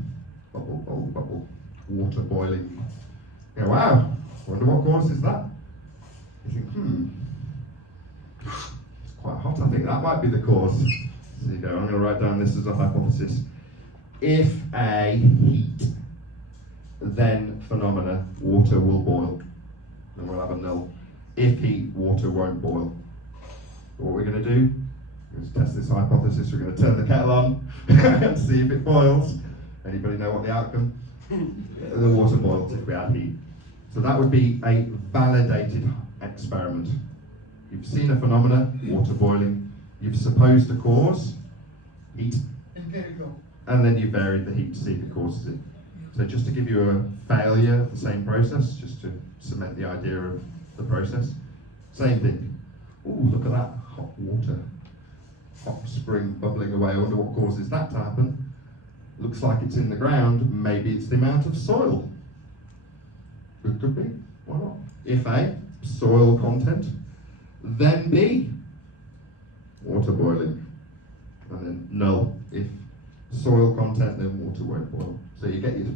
bubble, bubble, bubble, water boiling. You go, wow, I wonder what causes that. You think, it's quite hot, I think that might be the cause. So you go, I'm going to write down this as a hypothesis. If A, heat, then phenomena, water will boil. Then we'll have a null. If heat, water won't boil. So what we're going to do is test this hypothesis. We're going to turn the kettle on and see if it boils. Anybody know what the outcome? The water boils if we add heat. So that would be a validated experiment. You've seen a phenomena, water boiling. You've supposed a cause, heat. Empirical. And then you varied the heat to see if it causes it. So just to give you a failure of the same process, just to cement the idea of the process. Same thing. Ooh, look at that hot water. Hot spring bubbling away. I wonder what causes that to happen. Looks like it's in the ground. Maybe it's the amount of soil. Could be. Why not? If A, soil content, then B, water boiling. And then null. If soil content, then water won't boil. So you get your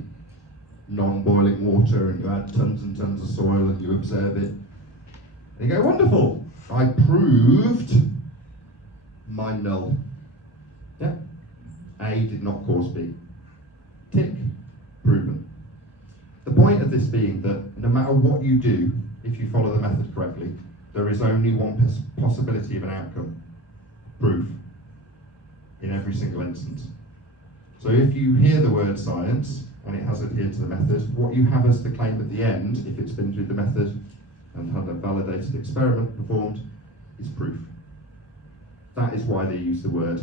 non-boiling water and you add tons and tons of soil and you observe it. And you go, wonderful, I proved my null. Yeah. A did not cause B. Tick, proven. The point of this being that no matter what you do, if you follow the method correctly, there is only one possibility of an outcome, proof, in every single instance. So if you hear the word science and it has adhered to the method, what you have as the claim at the end, if it's been through the method and had a validated experiment performed, is proof. That is why they use the word.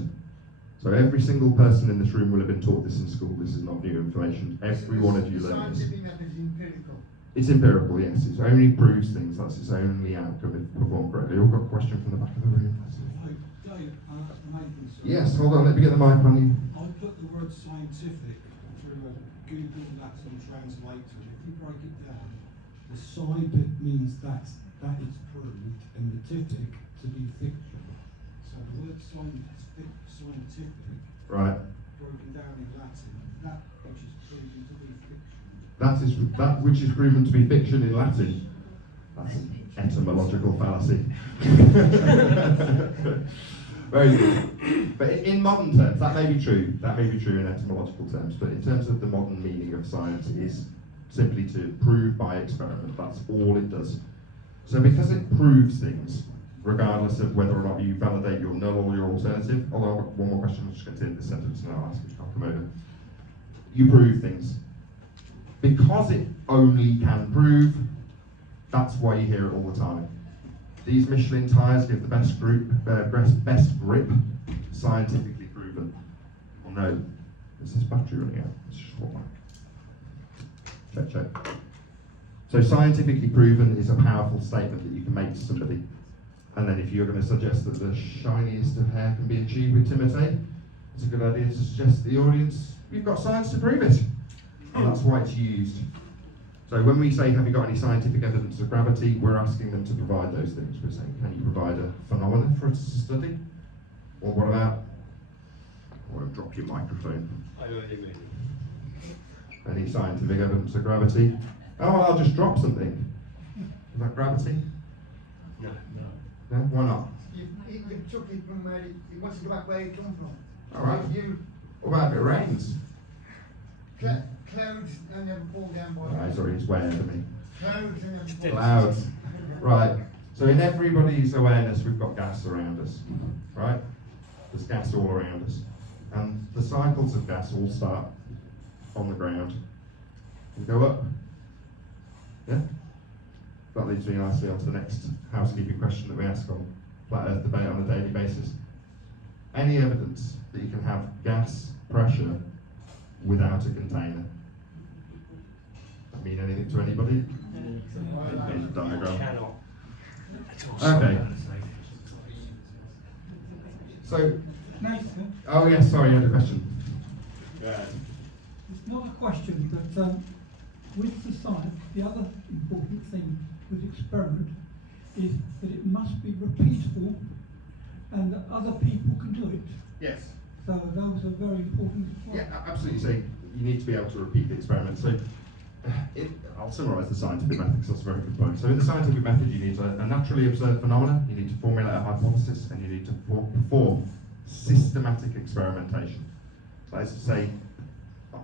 So every single person in this room will have been taught this in school. This is not new information. Every one of you learned this. Scientific method is empirical. It's empirical, yes. It only proves things. That's its only outcome if performed correctly. We've got a question from the back of the room. Hi, Dave, Nathan, sorry. Yes, hold on, let me get the mic on you. I put the word scientific through a Google Latin translator. If you break it down, the sci bit means that is proved, and the tific to be fiction. So the word scientific, Right. broken down in Latin, that which is proven to be fiction. That which is proven to be fiction in Latin. That's an etymological fallacy. Very good. But in modern terms, that may be true. That may be true in etymological terms. But in terms of the modern meaning of science, it is simply to prove by experiment. That's all it does. So because it proves things, regardless of whether or not you validate your null or your alternative, although I've got one more question, I'm just going to take this sentence and I'll ask it, I'll come over. You prove things. Because it only can prove, that's why you hear it all the time. These Michelin tyres give the best best grip, scientifically proven. Well, no, is this battery running out? Let's just swap back. Check. So scientifically proven is a powerful statement that you can make to somebody. And then if you're going to suggest that the shiniest of hair can be achieved with timotei, it's a good idea to suggest to the audience, we've got science to prove it. And that's why it's used. So when we say, have you got any scientific evidence of gravity, we're asking them to provide those things. We're saying, can you provide a phenomenon for us to study? Or what about, I won't drop your microphone. I know what you mean. Any scientific evidence of gravity? Oh, I'll just drop something. Is that gravity? No. No, why not? You took it from where it wants to go back where it come from. All right. What about if it rains? Clouds and never fall down by. Oh, sorry, it's way ahead of me. Clouds and never fall. Clouds. Right. So in everybody's awareness, we've got gas around us, right? There's gas all around us. And the cycles of gas all start on the ground and go up. Yeah? that leads me nicely on to the next housekeeping question that we ask on Flat Earth Debate on a daily basis. Any evidence that you can have gas pressure without a container? That mean anything to anybody? In the diagram. Cannot. Okay. So, Nathan, oh yes, sorry, you had a question. it's not a question, but with the science, the other important thing with experiment is that it must be repeatable and that other people can do it. Yes. So those are very important as well. Yeah, absolutely. So you need to be able to repeat the experiment. So I'll summarise the scientific method because that's a very good point. So in the scientific method, you need a naturally observed phenomenon, you need to formulate a hypothesis, and you need to perform systematic experimentation. That is to say,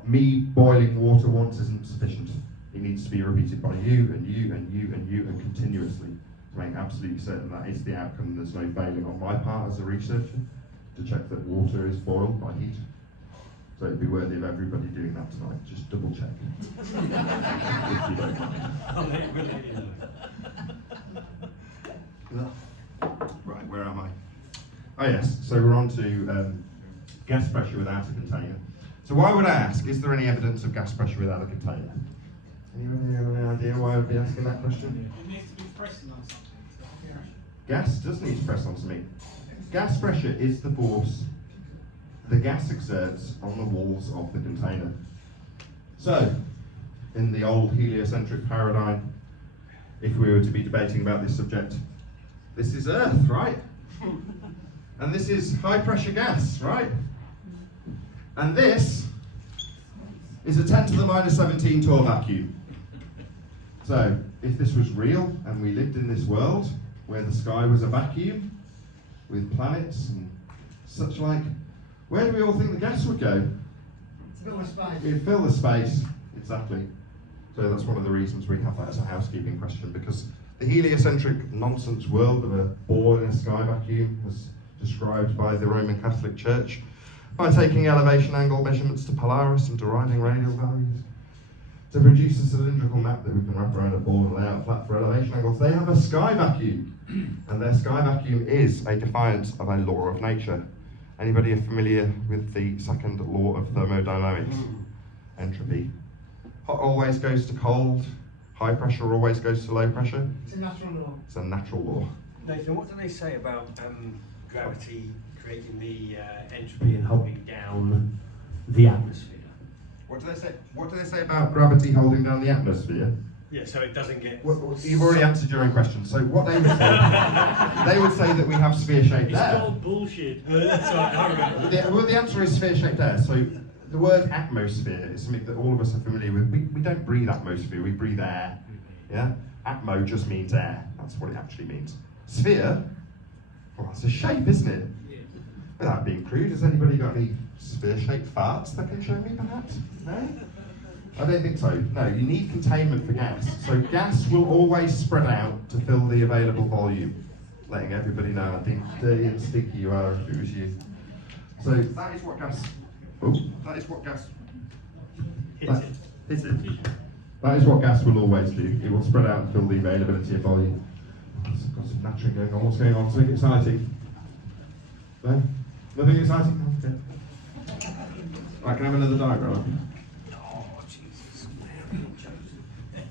me boiling water once isn't sufficient. It needs to be repeated by you and you and you and you and continuously to make absolutely certain that is the outcome and there's no failing on my part as a researcher to check that water is boiled by heat. So it'd be worthy of everybody doing that tonight. Just double check. If you don't mind. Right, where am I? Oh yes, so we're on to gas pressure without a container. So why would I ask, is there any evidence of gas pressure without a container? Anybody have any idea why I would be asking that question? It needs to be pressing on something. Gas does need to press on something. Gas pressure is the force the gas exerts on the walls of the container. So, in the old heliocentric paradigm, if we were to be debating about this subject, this is Earth, right? And this is high pressure gas, right? And this is a 10 to the minus 17 torr vacuum. So, if this was real and we lived in this world where the sky was a vacuum with planets and such like, where do we all think the gas would go? Fill the space. It'd fill the space, exactly. So that's one of the reasons we have that as a housekeeping question, because the heliocentric nonsense world of a ball in a sky vacuum was described by the Roman Catholic Church by taking elevation angle measurements to Polaris and deriving radial values to produce a cylindrical map that we can wrap around a ball and lay out flat for elevation angles. They have a sky vacuum, and their sky vacuum is a defiance of a law of nature. Anybody familiar with the second law of thermodynamics? Entropy. Hot always goes to cold, high pressure always goes to low pressure. It's a natural law. It's a natural law. Nathan, what do they say about gravity creating the entropy and holding down the atmosphere? What do they say? What do they say about gravity holding down the atmosphere? Yeah, so it doesn't get... Well, you've already answered your own question. So what they would say, they would say that we have sphere-shaped air. It's called bullshit. That's what I remember. Well, the answer is sphere-shaped air. So the word atmosphere is something that all of us are familiar with. We don't breathe atmosphere, we breathe air. Yeah? Atmo just means air. That's what it actually means. Sphere, well, that's a shape, isn't it? Yeah. Without being crude, has anybody got any sphere-shaped farts that can show me, perhaps? No? I don't think so. No, you need containment for gas. So gas will always spread out to fill the available volume, letting everybody know how dirty and sticky you are if it was you. So that is what gas. Oh, that is what gas. That is what gas will always do. It will spread out and fill the availability of volume. I've got some nattering going on. What's going on? Something exciting? No? Nothing exciting? Okay. Right, can I have another diagram?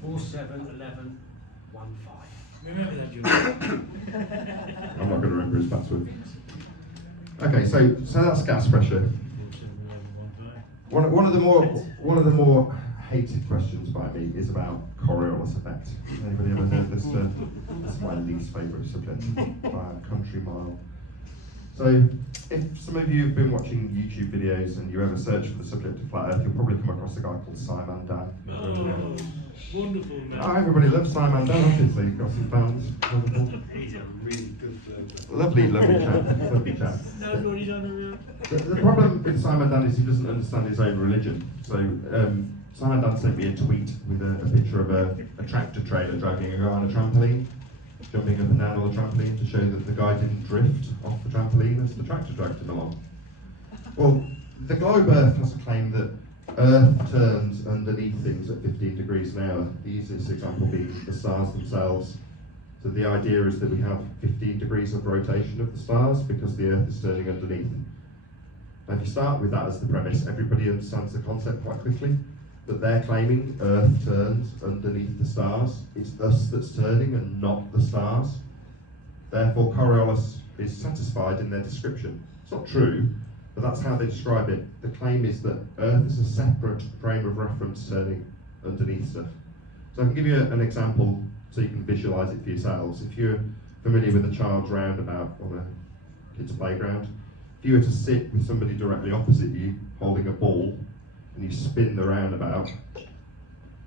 4, 7, 11, 1, 5. Remember that, Julie. I'm not going to remember his password. Okay, so that's gas pressure. One of the more hated questions by me is about Coriolis effect. Anybody ever heard this? This is my least favourite subject by a country mile. So, if some of you have been watching YouTube videos and you ever search for the subject of flat Earth, you'll probably come across a guy called Simon Dan. Oh, wonderful man. Oh, everybody loves Simon Dan, obviously. Got some fans. Wonderful. He's a really good flow. Lovely chap. Lovely chap. Knows what he's on The problem with Simon Dan is he doesn't understand his own religion. So Simon Dan sent me a tweet with a picture of a tractor trailer dragging a guy on a trampoline, jumping up and down on the trampoline to show that the guy didn't drift off the trampoline as the tractor dragged him along. Well, the globe Earth has a claim that Earth turns underneath things at 15 degrees an hour. The easiest example being the stars themselves. So the idea is that we have 15 degrees of rotation of the stars because the Earth is turning underneath. Now if you start with that as the premise, everybody understands the concept quite quickly, that they're claiming Earth turns underneath the stars. It's us that's turning and not the stars. Therefore Coriolis is satisfied in their description. It's not true, but that's how they describe it. The claim is that Earth is a separate frame of reference turning underneath stuff. So I can give you an example so you can visualise it for yourselves. If you're familiar with a child's roundabout on a kid's playground, if you were to sit with somebody directly opposite you holding a ball and you spin the roundabout,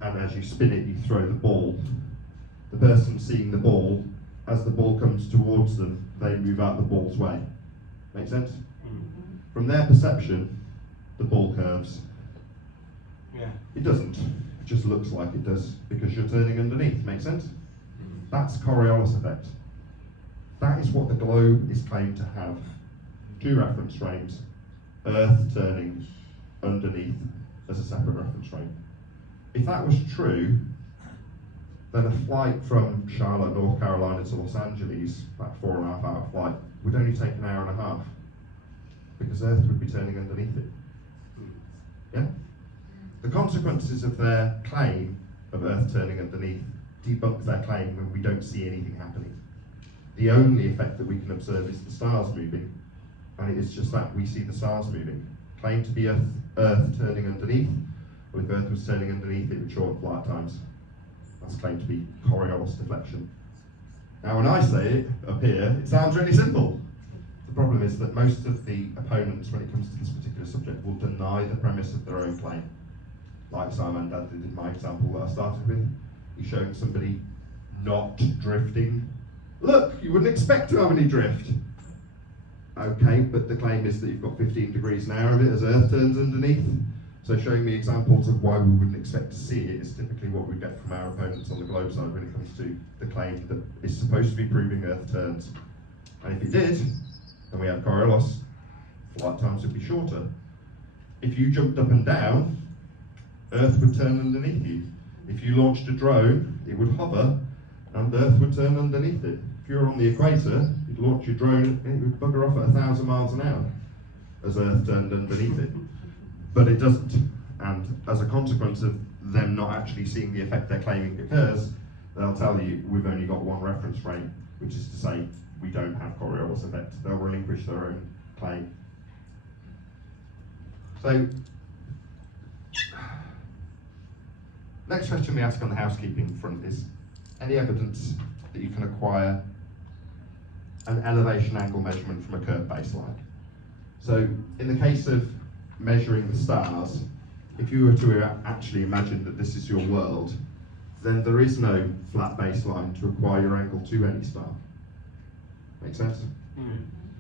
and as you spin it you throw the ball, the person seeing the ball, as the ball comes towards them, they move out the ball's way. Make sense? From their perception, the ball curves. Yeah. It doesn't. It just looks like it does because you're turning underneath. Make sense? That's Coriolis effect. That is what the globe is claimed to have. 2 reference frames, Earth turning underneath as a separate reference frame. If that was true, then a flight from Charlotte, North Carolina to Los Angeles, that 4.5 hour flight, would only take an hour and a half because Earth would be turning underneath it. Yeah? The consequences of their claim of Earth turning underneath debunk their claim when we don't see anything happening. The only effect that we can observe is the stars moving, and it is just that we see the stars moving. Claim to be Earth turning underneath. Well, if Earth was turning underneath, it would shorten flight times. That's claimed to be Coriolis deflection. Now, when I say it up here, it sounds really simple. The problem is that most of the opponents, when it comes to this particular subject, will deny the premise of their own claim. Like Simon Dad did in my example that I started with. He showed somebody not drifting. Look, you wouldn't expect to have any drift. Okay, but the claim is that you've got 15 degrees an hour of it as Earth turns underneath. So showing me examples of why we wouldn't expect to see it is typically what we get from our opponents on the globe side when it comes to the claim that is supposed to be proving Earth turns. And if it did, then we have Coriolis, flight times would be shorter. If you jumped up and down, Earth would turn underneath you. If you launched a drone, it would hover and Earth would turn underneath it. If you were on the equator, you'd launch your drone and it would bugger off at 1,000 miles an hour as Earth turned underneath it. But it doesn't. And as a consequence of them not actually seeing the effect they're claiming occurs, they'll tell you we've only got one reference frame, which is to say we don't have Coriolis effect. They'll relinquish their own claim. So, next question we ask on the housekeeping front is, any evidence that you can acquire an elevation angle measurement from a curved baseline? So, in the case of measuring the stars, if you were to actually imagine that this is your world, then there is no flat baseline to acquire your angle to any star. Make sense?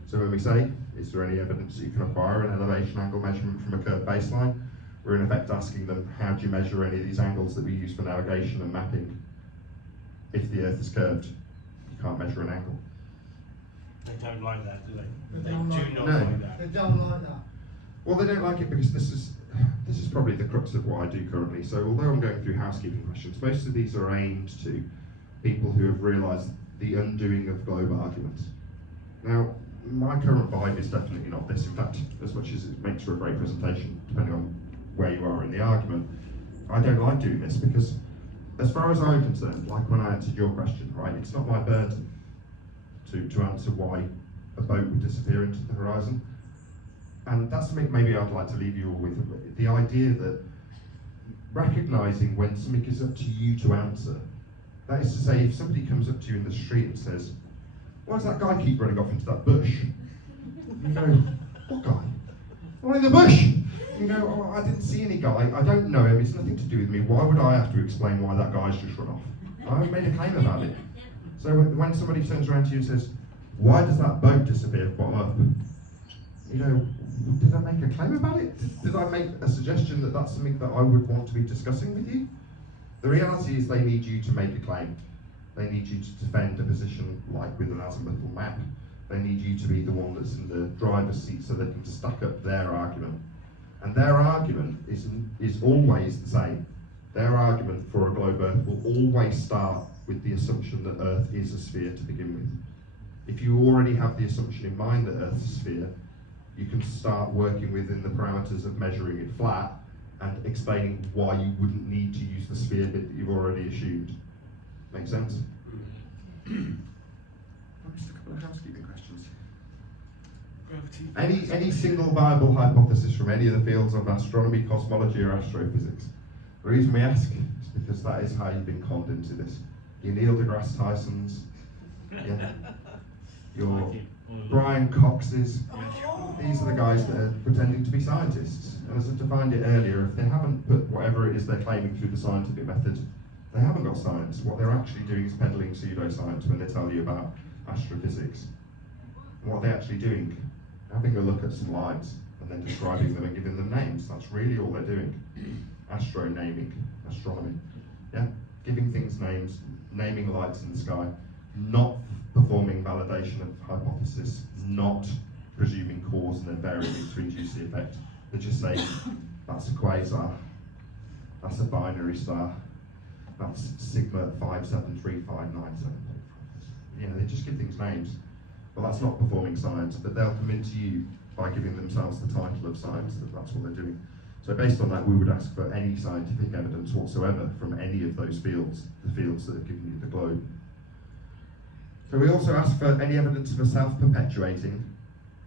So when we say, is there any evidence that you can acquire an elevation angle measurement from a curved baseline, we're in effect asking them, how do you measure any of these angles that we use for navigation and mapping? If the Earth is curved, you can't measure an angle. They don't like that, do they? They They don't do like not that. like that. They don't like that. Well, they don't like it because this is probably the crux of what I do currently. So although I'm going through housekeeping questions, most of these are aimed to people who have realised the undoing of globe arguments. Now, my current vibe is definitely not this. In fact, as much as it makes for a great presentation, depending on where you are in the argument, I don't like doing this because, as far as I'm concerned, like when I answered your question, right, it's not my burden to answer why a boat would disappear into the horizon. And that's something maybe I'd like to leave you all with, the idea that recognising when something is up to you to answer. That is to say, if somebody comes up to you in the street and says, why does that guy keep running off into that bush? You go, what guy? Well, in the bush! You go, oh, I didn't see any guy, I don't know him, it's nothing to do with me, why would I have to explain why that guy's just run off? I haven't made a claim about it. So when somebody turns around to you and says, why does that boat disappear bottom up? You know, did I make a claim about it? Did I make a suggestion that that's something that I would want to be discussing with you? The reality is they need you to make a claim. They need you to defend a position like with an azimuthal map. They need you to be the one that's in the driver's seat so they can stack up their argument. And their argument is always the same. Their argument for a globe Earth will always start with the assumption that Earth is a sphere to begin with. If you already have the assumption in mind that Earth's a sphere, you can start working within the parameters of measuring it flat and explaining why you wouldn't need to use the sphere bit that you've already assumed. Make sense? Just a couple of housekeeping questions. Any single viable hypothesis from any of the fields of astronomy, cosmology, or astrophysics? The reason we ask is because that is how you've been conned into this. Your Neil deGrasse Tysons, yeah, your Brian Coxes, these are the guys that are pretending to be scientists. And as I defined it earlier, if they haven't put whatever it is they're claiming through the scientific method, they haven't got science. What they're actually doing is peddling pseudoscience when they tell you about astrophysics. And what are they actually doing? Having a look at some lights and then describing them and giving them names. That's really all they're doing. Astro-naming, astronomy. Yeah? Giving things names, naming lights in the sky, not performing validation of hypothesis, not presuming cause and then varying it to induce the effect. They just say, that's a quasar, that's a binary star, that's sigma 573597. You know, they just give things names. Well, that's not performing science, but they'll convince you by giving themselves the title of science that that's what they're doing. So based on that, we would ask for any scientific evidence whatsoever from any of those fields, the fields that have given you the globe. So we also ask for any evidence of a self-perpetuating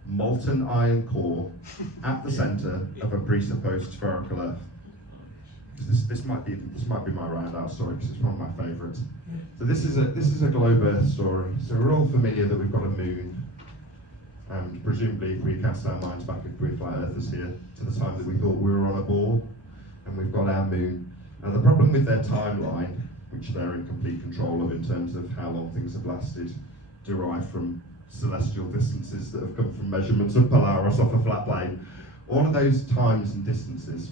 molten iron core at the centre of a presupposed spherical Earth. This might be my roundout story because it's one of my favourites. So this is a globe Earth story. So we're all familiar that we've got a moon, and presumably if we cast our minds back, if we're flat earthers here, to the time that we thought we were on a ball, and we've got our moon. Now the problem with their timeline, which they're in complete control of in terms of how long things have lasted, derived from celestial distances that have come from measurements of Polaris off a flat plane. All of those times and distances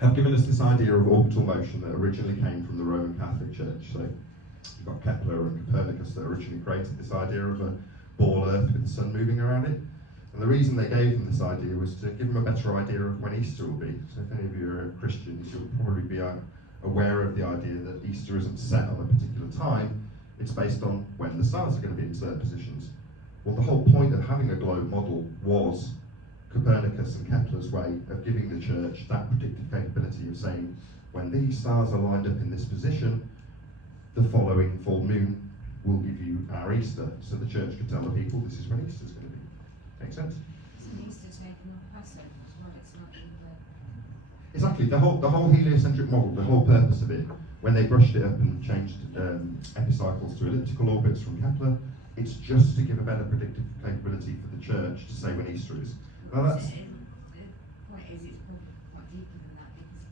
have given us this idea of orbital motion that originally came from the Roman Catholic Church. So you've got Kepler and Copernicus that originally created this idea of a ball Earth with the sun moving around it. And the reason they gave them this idea was to give them a better idea of when Easter will be. So if any of you are Christians, you'll probably be aware of the idea that Easter isn't set on a particular time, it's based on when the stars are going to be in certain positions. Well, the whole point of having a globe model was Copernicus and Kepler's way of giving the church that predictive capability of saying, when these stars are lined up in this position, the following full moon will give you our Easter. So the church could tell the people, this is when Easter's going to be. Make sense? Isn't Easter taken off Passover as well? It's not in the... Exactly, the whole heliocentric model, the whole purpose of it, when they brushed it up and changed epicycles to elliptical orbits from Kepler, it's just to give a better predictive capability for the church to say when Easter is. Now that's... The point is, it's probably quite deeper than that, because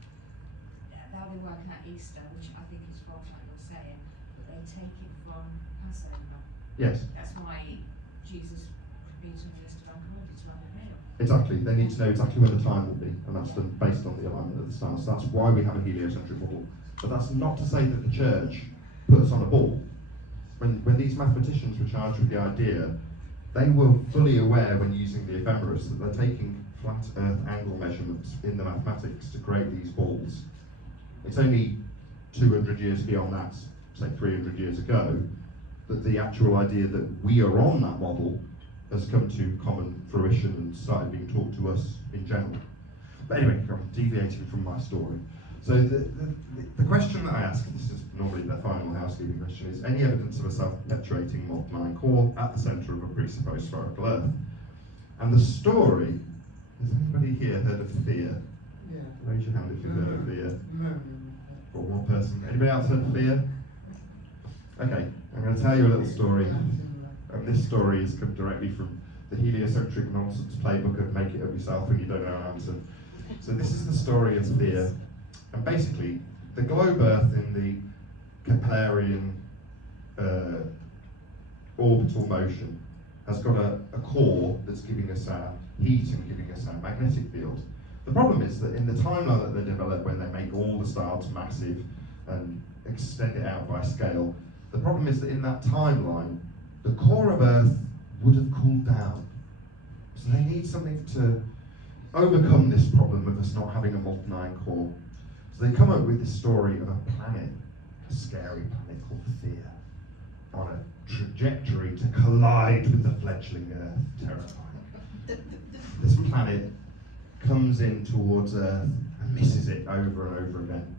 they'll be working out Easter, which I think is false, like you're saying, but they take it from Passover. Yes. That's why Jesus could be to the list of uncorded rather than real. Exactly, they need to know exactly when the time will be, and that's done based on the alignment of the stars. That's why we have a heliocentric model. But that's not to say that the church put us on a ball. When these mathematicians were charged with the idea, they were fully aware when using the ephemeris that they're taking flat Earth angle measurements in the mathematics to create these balls. It's only 200 years beyond that, say 300 years ago, that the actual idea that we are on that model has come to common fruition and started being taught to us in general. But anyway, I'm deviating from my story. So the question that I ask, this is normally the final housekeeping question, is any evidence of a self-perpetuating molten iron core at the centre of a presupposed spherical Earth? And the story, has anybody here heard of Thea? Yeah. Raise your hand if you've heard of Thea. No. Got one person. Anybody else heard of Thea? Okay, I'm going to tell you a little story. And this story has come directly from the heliocentric nonsense playbook of make it up yourself when you don't know an answer. So this is the story of Thea. And basically, the globe Earth in the Keplerian orbital motion has got a core that's giving us our heat and giving us our magnetic field. The problem is that in the timeline that they develop when they make all the stars massive and extend it out by scale, the problem is that in that timeline, the core of Earth would have cooled down. So they need something to overcome this problem of us not having a molten iron core. So they come up with this story of a planet, a scary planet called Theia, on a trajectory to collide with the fledgling Earth. Terrifying. This planet comes in towards Earth and misses it over and over again.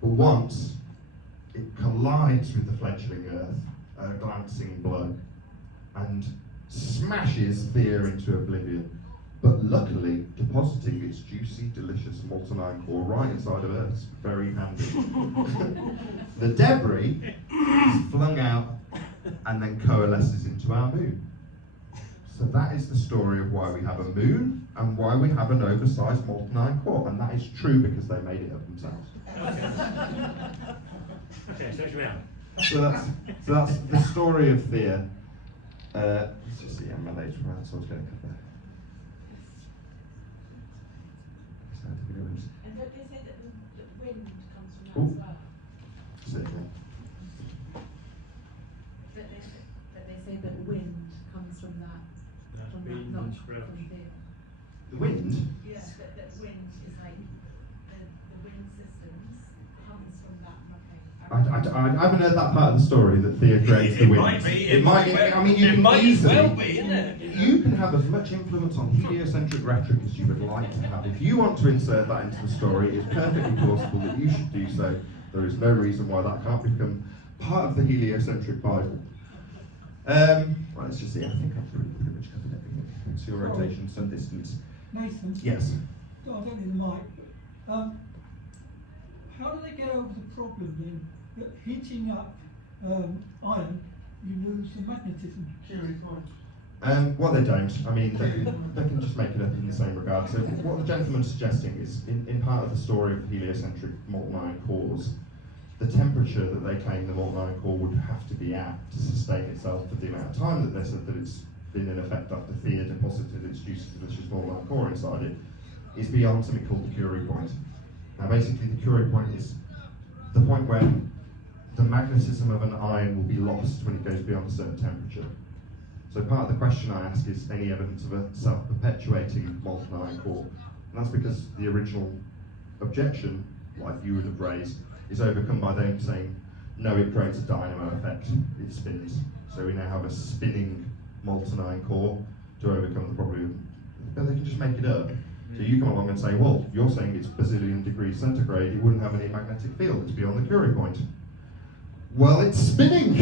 But once it collides with the fledgling Earth, a glancing blow, and smashes Theia into oblivion, but luckily depositing its juicy, delicious molten iron core right inside of Earth. Very handy. The debris is flung out and then coalesces into our moon. So that is the story of why we have a moon and why we have an oversized molten iron core, and that is true because they made it up themselves. Okay, search me out. So that's the story of Theia. Let's just see, I'm late for that, so I was going to cut that. And don't they say that the wind comes from that as well? That they say that wind comes from that. From that, not from there. The wind? Yes, that wind is like the wind systems comes from that nothing. I haven't heard that part of the story that Theia creates the It wind. might be. It might. I mean, you it can might easily. as well be, isn't it? You can have as much influence on heliocentric rhetoric as you would like to have. If you want to insert that into the story, it's perfectly plausible that you should do so. There is no reason why that can't become part of the heliocentric Bible. Right, let's just see. I think I've pretty much covered everything. It's your rotation, sun distance. Nathan? Yes. I don't need the mic. How do they get over the problem then that heating up iron, you lose the magnetism? Well, they don't. I mean, they can just make it up in the same regard. So what the gentleman's suggesting is, in part of the story of heliocentric molten iron cores, the temperature that they claim the molten iron core would have to be at to sustain itself for the amount of time that they said that it's been in effect after Theia deposited its juicy, delicious molten iron core inside it, is beyond something called the Curie point. Now, basically, the Curie point is the point where the magnetism of an iron will be lost when it goes beyond a certain temperature. So part of the question I ask is any evidence of a self-perpetuating molten iron core? And that's because the original objection, like you would have raised, is overcome by them saying, no, it creates a dynamo effect, it spins. So we now have a spinning molten iron core to overcome the problem. But they can just make it up. So you come along and say, well, you're saying it's bazillion degrees centigrade, it wouldn't have any magnetic field, it's beyond the Curie point. Well, it's spinning.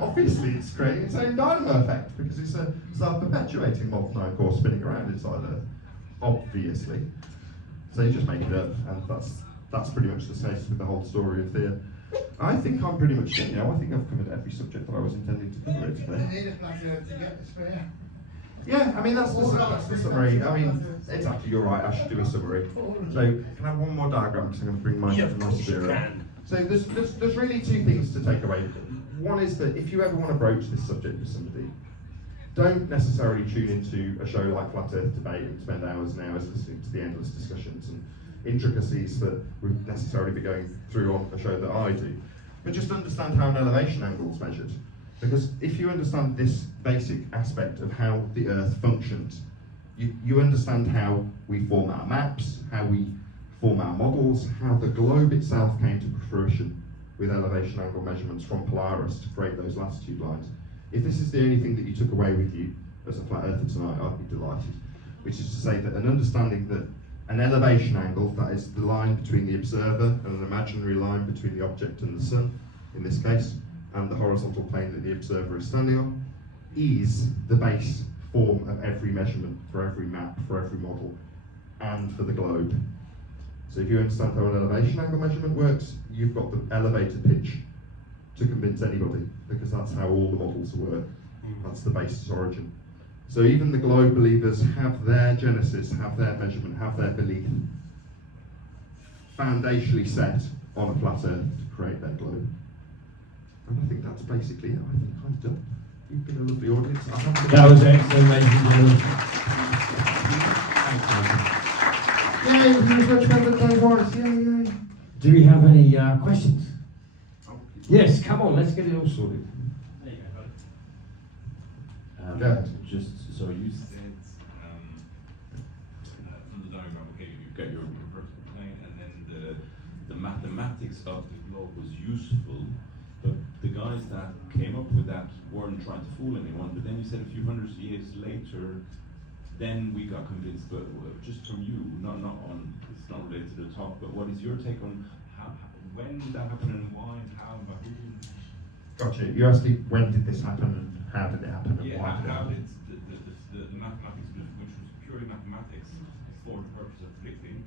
Obviously, it's creating its own dynamo effect because it's a self-perpetuating molten iron core spinning around inside Earth. Obviously. So you just make it up, and that's pretty much the case with the whole story of Theia. I think I'm pretty much done now. I think I've covered every subject that I was intending to cover today. They need a flat earth to get this fair. Yeah, I mean, that's the summary. I mean, exactly, you're right, I should do a summary. So, can I have one more diagram, because I'm going to bring my spirit. So there's really two things to take away. One is that if you ever want to broach this subject with somebody, don't necessarily tune into a show like Flat Earth Debate and spend hours and hours listening to the endless discussions and intricacies that would necessarily be going through on a show that I do. But just understand how an elevation angle is measured. Because if you understand this basic aspect of how the Earth functions, you understand how we form our maps, how we form our models, how the globe itself came to fruition with elevation angle measurements from Polaris to create those latitude lines. If this is the only thing that you took away with you as a flat earther tonight, I'd be delighted. Which is to say that an understanding that an elevation angle, that is the line between the observer and an imaginary line between the object and the sun, in this case, and the horizontal plane that the observer is standing on, is the base form of every measurement for every map, for every model, and for the globe. So if you understand how an elevation angle measurement works, you've got the elevator pitch to convince anybody, because that's how all the models work. That's the basis origin. So even the globe believers have their genesis, have their measurement, have their belief foundationally set on a flat earth to create their globe. And I think that's basically it. I think I'm done. You've been a lovely audience. That was excellent, ladies and gentlemen. Yay, it was much better than it was. Yay. Do we have any questions? Yes, come on, let's get it all sorted. There you go, Yeah. Just so you said from the diagram, okay, you've got your vertical plane, and then the mathematics of the globe was useful, but the guys that came up with that weren't trying to fool anyone. But then you said a few hundred years later, then we got convinced. But just from you, not on, it's not related to the talk, but what is your take on when did that happen and why and how and by who? Gotcha. You're asking when did this happen and how did it happen and Yeah, why did it how happen? did the mathematics, which was purely mathematics for the purpose of predicting,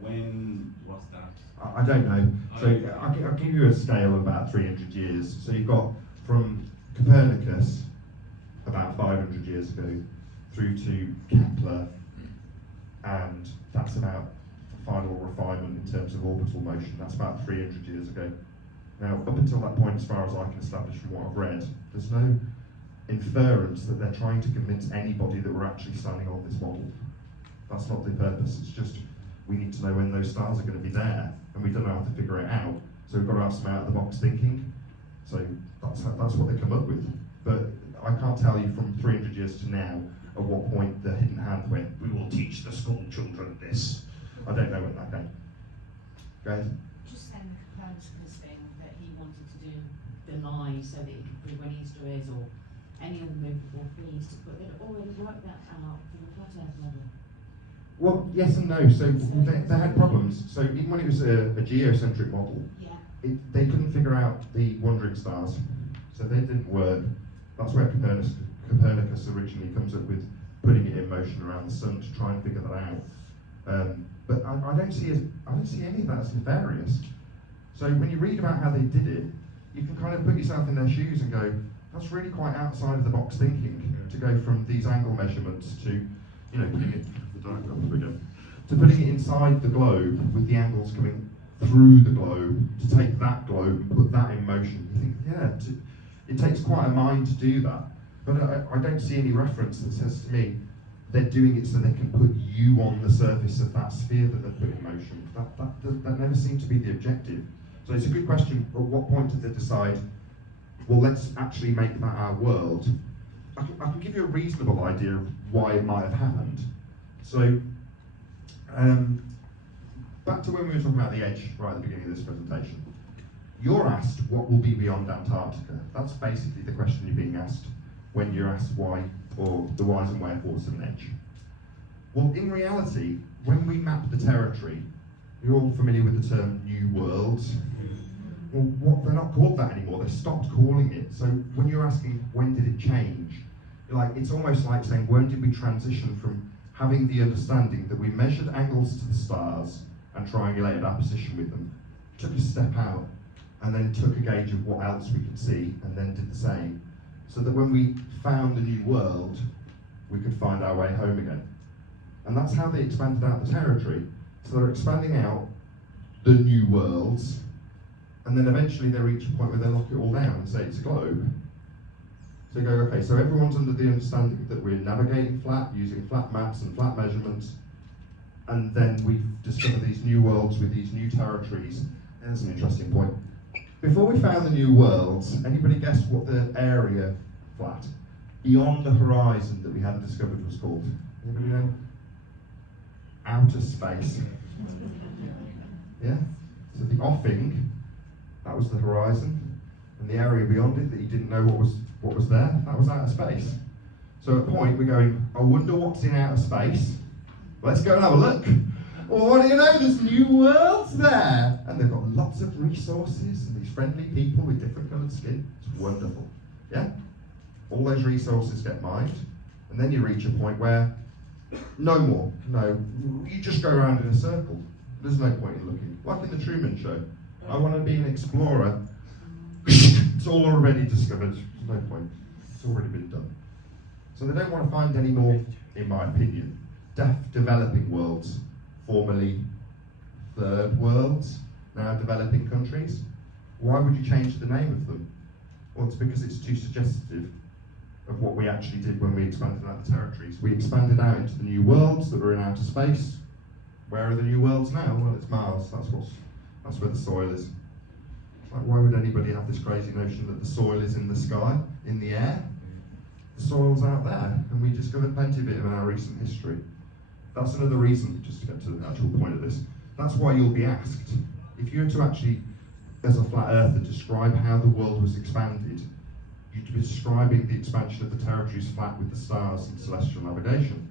when was that? I don't know. So I'll give you a scale of about 300 years. So you've got from Copernicus about 500 years ago through to Kepler, and that's about the final refinement in terms of orbital motion. That's about 300 years ago. Now, up until that point, as far as I can establish from what I've read, there's no inference that they're trying to convince anybody that we're actually standing on this model. That's not the purpose. It's just we need to know when those stars are going to be there, and we don't know how to figure it out. So we've got to have some out-of-the-box thinking. So that's what they come up with. But I can't tell you from 300 years to now at what point the hidden hand went, we will teach the school children this. I don't know when that came. Go ahead. Just saying the Copernicus thing that he wanted to do the lie so that he could prove when Easter is or any other movable feast, but they'd already worked that out for the flat earth model. Well, yes and no. So they had problems. So even when it was a geocentric model, they couldn't figure out the wandering stars. So they didn't work. That's where Copernicus originally comes up with putting it in motion around the sun to try and figure that out. But I don't see any of that as nefarious. So when you read about how they did it, you can kind of put yourself in their shoes and go, that's really quite outside of the box thinking to go from these angle measurements to, you know, putting it to putting it inside the globe with the angles coming through the globe, to take that globe and put that in motion. You think, yeah, it takes quite a mind to do that. But I don't see any reference that says to me they're doing it so they can put you on the surface of that sphere that they've put in motion. That never seemed to be the objective. So it's a good question. At what point did they decide, well, let's actually make that our world? I can give you a reasonable idea of why it might have happened. So, back to when we were talking about the edge right at the beginning of this presentation. You're asked what will be beyond Antarctica. That's basically the question you're being asked when you're asked why, or the whys and wherefores of an edge. Well, in reality, when we map the territory, you're all familiar with the term New World. Well, they're not called that anymore. They stopped calling it. So when you're asking when did it change, you're like, it's almost like saying when did we transition from having the understanding that we measured angles to the stars and triangulated our position with them, took a step out, and then took a gauge of what else we could see, and then did the same, so that when we found the new world, we could find our way home again. And that's how they expanded out the territory. So they're expanding out the new worlds, and then eventually they reach a point where they lock it all down and say it's a globe. So they go, okay, so everyone's under the understanding that we're navigating flat, using flat maps and flat measurements, and then we discover these new worlds with these new territories. And that's an interesting point. Before we found the new worlds, anybody guess what the area flat beyond the horizon that we hadn't discovered was called? Anybody know? Outer space. Yeah? So the offing, that was the horizon, and the area beyond it that you didn't know what was there, that was outer space. So at a point we're going, I wonder what's in outer space. Let's go and have a look. Well, what do you know? There's new worlds there. And they've got lots of resources and these friendly people with different coloured skin. It's wonderful. Yeah? All those resources get mined. And then you reach a point where no more. No. You just go around in a circle. There's no point in looking. Like in the Truman Show. I want to be an explorer. It's all already discovered. There's no point. It's already been done. So they don't want to find any more, in my opinion, developing worlds. Formerly third worlds, now developing countries. Why would you change the name of them? Well, it's because it's too suggestive of what we actually did when we expanded out the territories. We expanded out into the new worlds that were in outer space. Where are the new worlds now? Well, it's Mars. That's where the soil is. Like, why would anybody have this crazy notion that the soil is in the sky, in the air? the soil's out there, and we discovered plenty of it in our recent history. That's another reason, just to get to the actual point of this, that's why you'll be asked, if you were to actually, as a flat earther, describe how the world was expanded, you'd be describing the expansion of the territories flat with the stars and celestial navigation.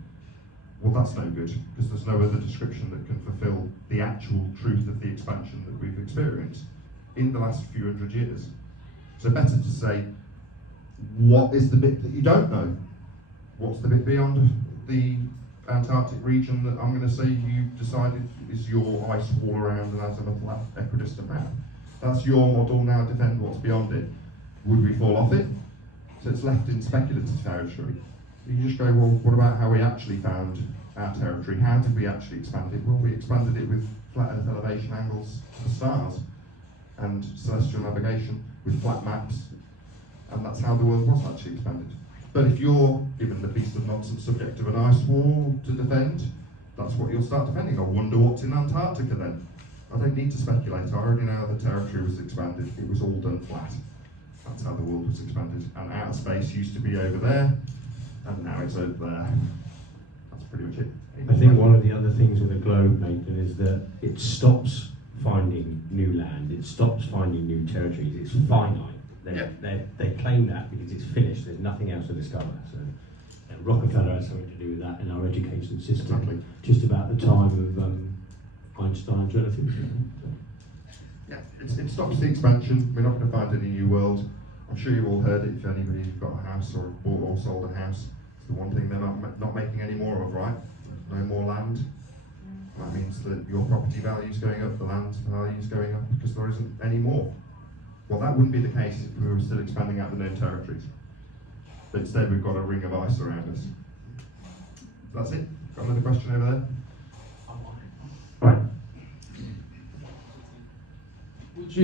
Well, that's no good, because there's no other description that can fulfill the actual truth of the expansion that we've experienced in the last few hundred years. So better to say, what is the bit that you don't know? What's the bit beyond the Antarctic region that I'm going to say you've decided is your ice all around and has a flat equidistant map? That's your model, now defend what's beyond it. Would we fall off it? So it's left in speculative territory. You just go, well, what about how we actually found our territory? How did we actually expand it? Well, we expanded it with flat earth elevation angles to the stars and celestial navigation with flat maps, and that's how the world was actually expanded. But if you're given the piece of nonsense subject of an ice wall to defend, that's what you'll start defending. I wonder what's in Antarctica then. I don't need to speculate. I already know the territory was expanded. It was all done flat. That's how the world was expanded. And outer space used to be over there, and now it's over there. That's pretty much it. I think one of the other things with the globe, Nathan, is that it stops finding new land. It stops finding new territories. It's finite. They claim that because it's finished. There's nothing else to discover. So Rockefeller has something to do with that in our education system. Exactly. Just about the time of Einstein's relativity. Yeah, it stops the expansion. We're not going to find any new world. I'm sure you've all heard it. If anybody's got a house or bought or sold a house, it's the one thing they're not making any more of, right? No more land. That means that your property value is going up, the land value is going up because there isn't any more. Well, that wouldn't be the case if we were still expanding out the known territories. But instead, we've got a ring of ice around us. That's it. Got another question over there? Right. Would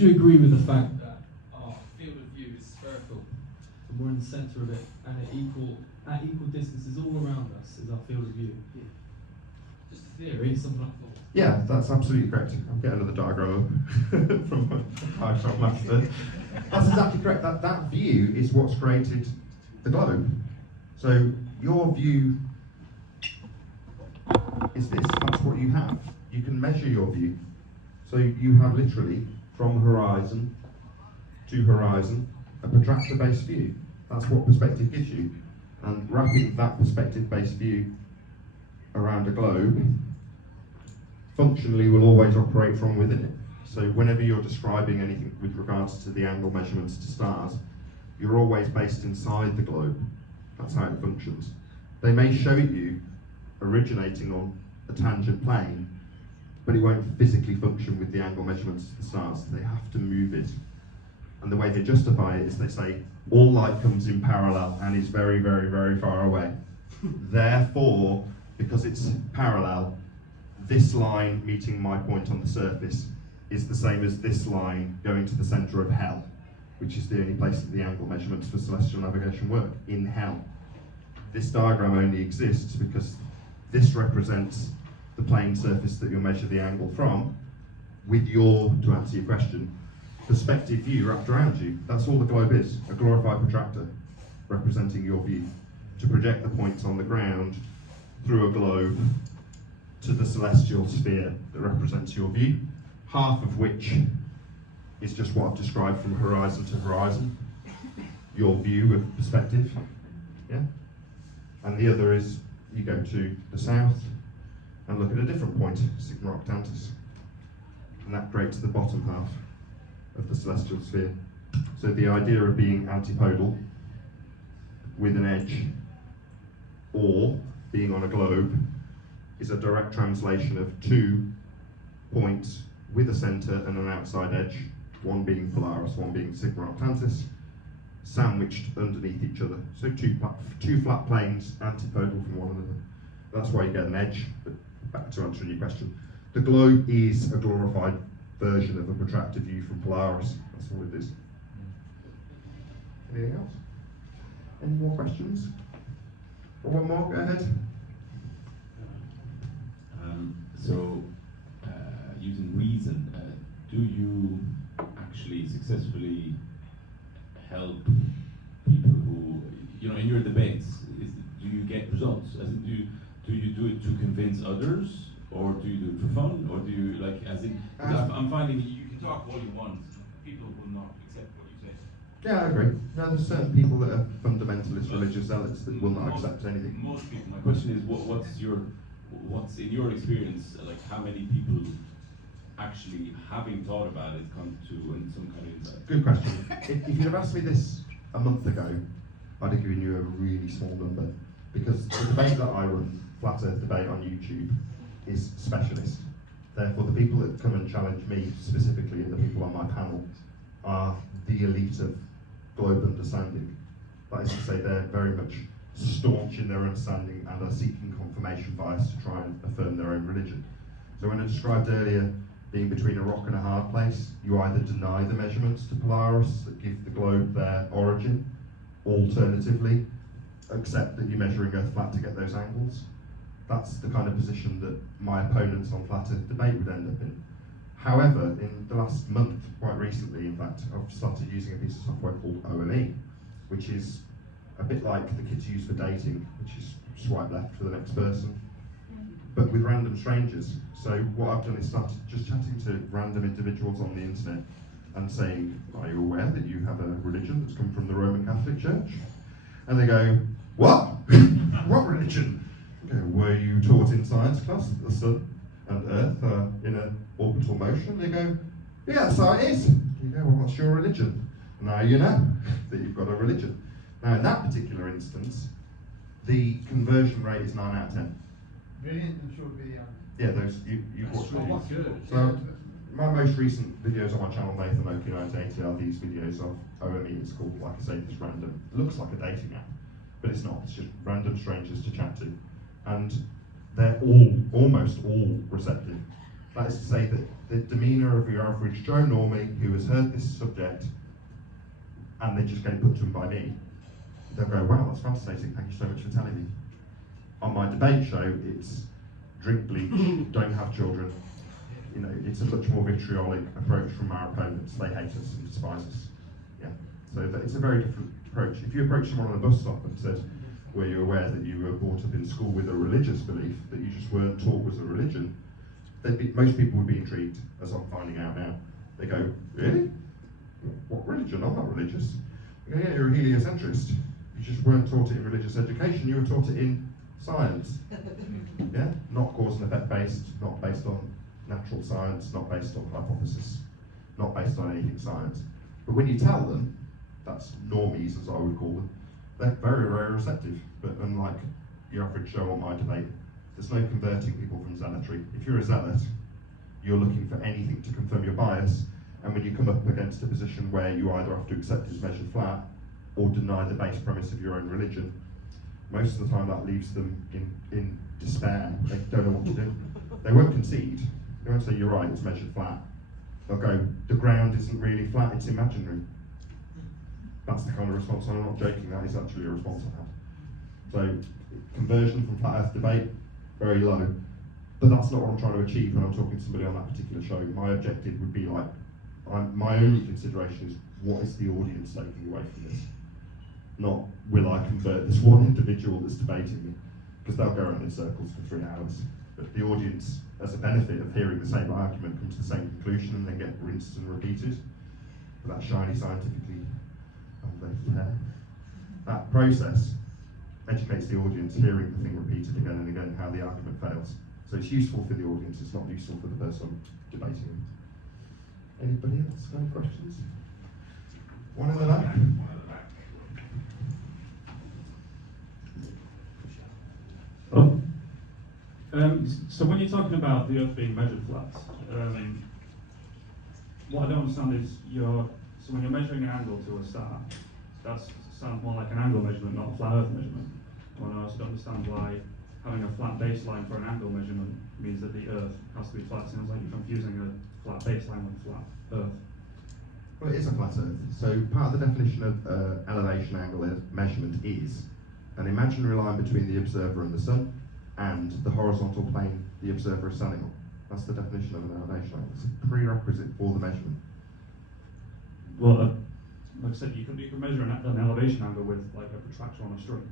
you agree with the fact that Our field of view is spherical. we're in the centre of it, and at equal distances all around us is our field of view? Just a theory, something I thought. Yeah, that's absolutely correct. I'll get another diagram from my diagram master. That's exactly correct. That view is what's created the globe. So your view is this. That's what you have. You can measure your view. So you have literally from horizon to horizon a protractor-based view. That's what perspective gives you. And wrapping that perspective-based view around a globe functionally will always operate from within it. So whenever you're describing anything with regards to the angle measurements to stars, you're always based inside the globe. That's how it functions. They may show you originating on a tangent plane, but it won't physically function with the angle measurements to the stars. They have to move it. And the way they justify it is they say, all light comes in parallel and is very, very, very far away. Therefore, because it's parallel, this line meeting my point on the surface is the same as this line going to the centre of hell, which is the only place that the angle measurements for celestial navigation work, in hell. This diagram only exists because this represents the plane surface that you'll measure the angle from, with your, to answer your question, perspective view wrapped around you. That's all the globe is, a glorified protractor representing your view, to project the points on the ground through a globe to the celestial sphere that represents your view, half of which is just what I've described from horizon to horizon, your view of perspective, yeah? And the other is you go to the south and look at a different point, Sigma Octantis, and that creates the bottom half of the celestial sphere. So the idea of being antipodal with an edge or being on a globe is a direct translation of two points with a centre and an outside edge, one being Polaris, one being Sigma Octantis, sandwiched underneath each other. So two flat planes antipodal from one another. That's why you get an edge, but back to answering your question. The globe is a glorified version of a protracted view from Polaris. That's all it is. Anything else? Any more questions? Or one more, go ahead. Using reason, do you actually successfully help in your debates, do you get results? As in, do you do it to convince others, or do you do it for fun, or do you like as in? I'm finding you can talk all you want, people will not accept what you say. Yeah, I agree. No, there's certain people that are fundamentalist religious zealots that will not accept anything. Most people. My question is, what's in your experience, like how many people actually, having thought about it, come to some kind of insight? Good question. If you'd have asked me this a month ago, I'd have given you a really small number, because the debate that I run, Flat Earth Debate on YouTube, is specialist. Therefore, the people that come and challenge me specifically, and the people on my panel, are the elite of globe understanding. That is to say, they're very much staunch in their understanding and are seeking confirmation bias to try and affirm their own religion. So when I described earlier being between a rock and a hard place, you either deny the measurements to Polaris that give the globe their origin, alternatively, accept that you're measuring Earth flat to get those angles. That's the kind of position that my opponents on Flat Earth Debate would end up in. However, in the last month, quite recently in fact, I've started using a piece of software called OME, which is a bit like the kits used for dating, which is swipe left for the next person, but with random strangers. So what I've done is started just chatting to random individuals on the internet and saying, are you aware that you have a religion that's come from the Roman Catholic Church? And they go, what? What religion? I go, were you taught in science class that the sun and Earth are in an orbital motion? They go, yeah, that's how it is. You go, well, what's your religion? Now you know that you've got a religion. Now in that particular instance, the conversion rate is 9 out of 10. Brilliant, I'm sure it'll be. Yeah, those you've watched That's these. good. So my most recent videos on my channel, Nathan Oakley 1980, are these videos of OME. It's called, like I say, this random. It looks like a dating app, but it's not. It's just random strangers to chat to, and they're almost all receptive. That is to say that the demeanour of your average Joe Normie who has heard this subject, and they just get it put to him by me, they'll go, wow, that's fascinating, thank you so much for telling me. On my debate show, it's drink bleach, don't have children. You know, it's a much more vitriolic approach from our opponents. They hate us and despise us. Yeah, so it's a very different approach. If you approach someone on a bus stop and said, were you aware that you were brought up in school with a religious belief that you just weren't taught was a religion, most people would be intrigued, as I'm finding out now. They go, really? What religion? I'm not religious. I go, yeah, you're a heliocentrist. You just weren't taught it in religious education, you were taught it in science. Yeah, not cause and effect based, not based on natural science, not based on hypothesis, not based on anything science. But when you tell them, that's normies as I would call them, they're very, very receptive. But unlike your average show on my debate, there's no converting people from zealotry. If you're a zealot, you're looking for anything to confirm your bias, and when you come up against a position where you either have to accept it's measured flat or deny the base premise of your own religion, most of the time that leaves them in despair. They don't know what to do. They won't concede. They won't say, you're right, it's measured flat. They'll go, the ground isn't really flat, it's imaginary. That's the kind of response. I'm not joking, that is actually a response I have. So, conversion from Flat Earth Debate, very low. But that's not what I'm trying to achieve when I'm talking to somebody on that particular show. My objective would be like, my only consideration is, what is the audience taking away from this? Not, will I convert this one individual that's debating me? Because they'll go around in circles for 3 hours. But the audience, as a benefit of hearing the same argument, come to the same conclusion and then get rinsed and repeated. But that shiny scientifically that process educates the audience, hearing the thing repeated again and again, how the argument fails. So it's useful for the audience, it's not useful for the person debating them. Anybody else got any questions? One in the back? So when you're talking about the Earth being measured flat, what I don't understand is so when you're measuring an angle to a star, that sounds more like an angle measurement, not a flat Earth measurement. Well, I also don't understand why having a flat baseline for an angle measurement means that the Earth has to be flat. It sounds like you're confusing a flat baseline with a flat Earth. Well, it is a flat Earth. So part of the definition of elevation angle measurement is an imaginary line between the observer and the sun, and the horizontal plane the observer is standing on. That's the definition of an elevation angle. It's a prerequisite for the measurement. Well, like I said, you can measure an elevation angle with like a protractor on a string.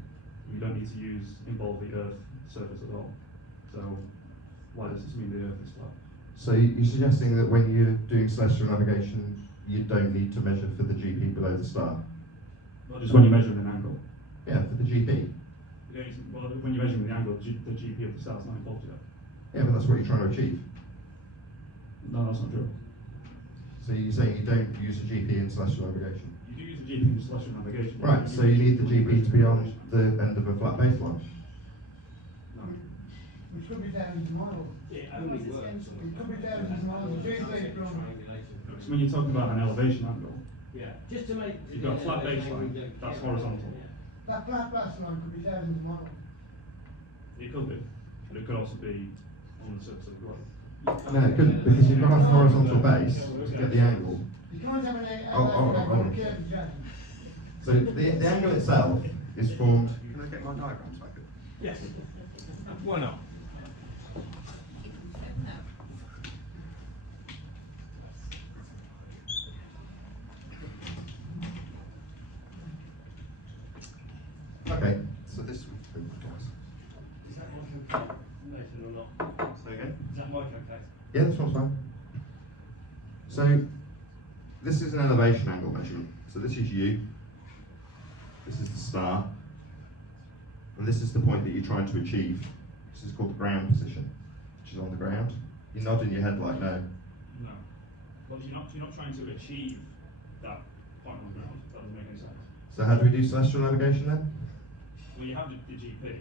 You don't need to involve the Earth surface at all. So why does this mean the Earth is flat? So you're suggesting that when you're doing celestial navigation, you don't need to measure for the GP below the star? Well, just when you're measuring an angle. Yeah, for the GP. Well, when you're measuring the angle, the GP of the star is not involved yet. Yeah, but that's what you're trying to achieve. No, that's not true. So you're saying you don't use a GP in celestial navigation? You do use the GP in celestial navigation. Right, so you need the GP to be on the end of a flat baseline. No. Which could be thousands of miles. It only works. It could be thousands of miles. The GP from. So when you're talking about an elevation angle, Yeah, just to make. you've got a flat baseline, that's horizontal. That flat baseline could be thousands of miles. It could be, but it could also be on the surface of the globe. No, it couldn't, because you've got a horizontal base to get the angle. You can't have an Oh, curve, Jack. So the angle itself is formed. Can I get my diagrams back? Yes. Why not? Okay, so this. Is that my calculation or not? Say again? Is that my calculation? Yeah, this one's fine. So this is an elevation angle measurement. So this is you. This is the star. And this is the point that you're trying to achieve. This is called the ground position, which is on the ground. You're nodding your head like no. No. Well, you're not trying to achieve that point on the ground. That doesn't make any sense. So how do we do celestial navigation then? Well, you have the GP.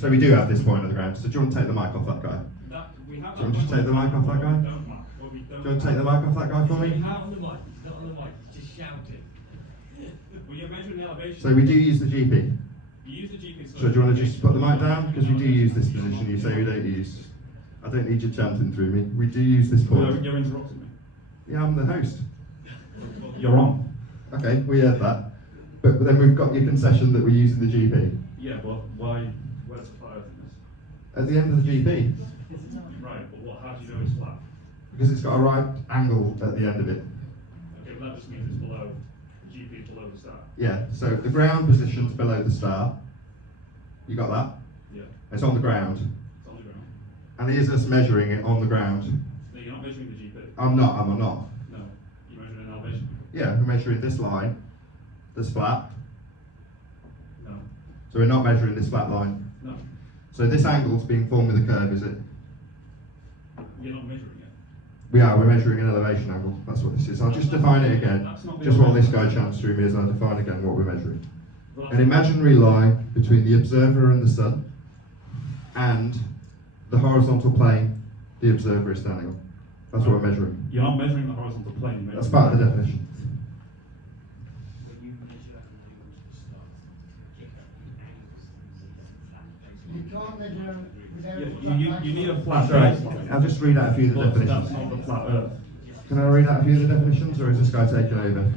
So we do have this point on the ground. So do you want to take the mic off that guy? We have Do you want to just take the mic off that guy? Do you want to take the mic off that guy for We me? have on the mic, he's not on the mic, he's just shouting. Well, you're measuring the elevation. So we do use the GP. You use the GP. So do you want to just put the mic down? Because we do use this position you say we don't use. I don't need you chanting through me. We do use this point. You're interrupting me. Yeah, I'm the host. You're wrong. Okay, we heard that. But then we've got your concession that we're using the GP. Yeah, but why? Where's the flat Earth in this? At the end of the GP. Right, but how do you know it's flat? Because it's got a right angle at the end of it. Okay, well that just means it's below, the GP is below the star. Yeah, so the ground position's below the star. You got that? Yeah. It's on the ground. It's on the ground. And here's us measuring it on the ground. No, you're not measuring the GP. I'm not, am I not? No, you're measuring an elevation. Yeah, we're measuring this line. That's flat. No. So we're not measuring this flat line. No. So this angle's being formed with a curve, is it? You're not measuring it. We are, we're measuring an elevation angle. That's what this is. I'll just define it again. That's not the Just while this elevation. guy chants through me as I define again what we're measuring. Well, An imaginary line between the observer and the sun, and the horizontal plane the observer is standing on. That's what we're measuring. You're not measuring the horizontal plane. You're That's measuring part of the definition. You can't measure without Yeah, a flat you need a baseline. flat That's Earth. right. I'll just read out a few of the But that's definitions. not the flat Earth. Can I read out a few of the definitions, or is this guy taking over? Do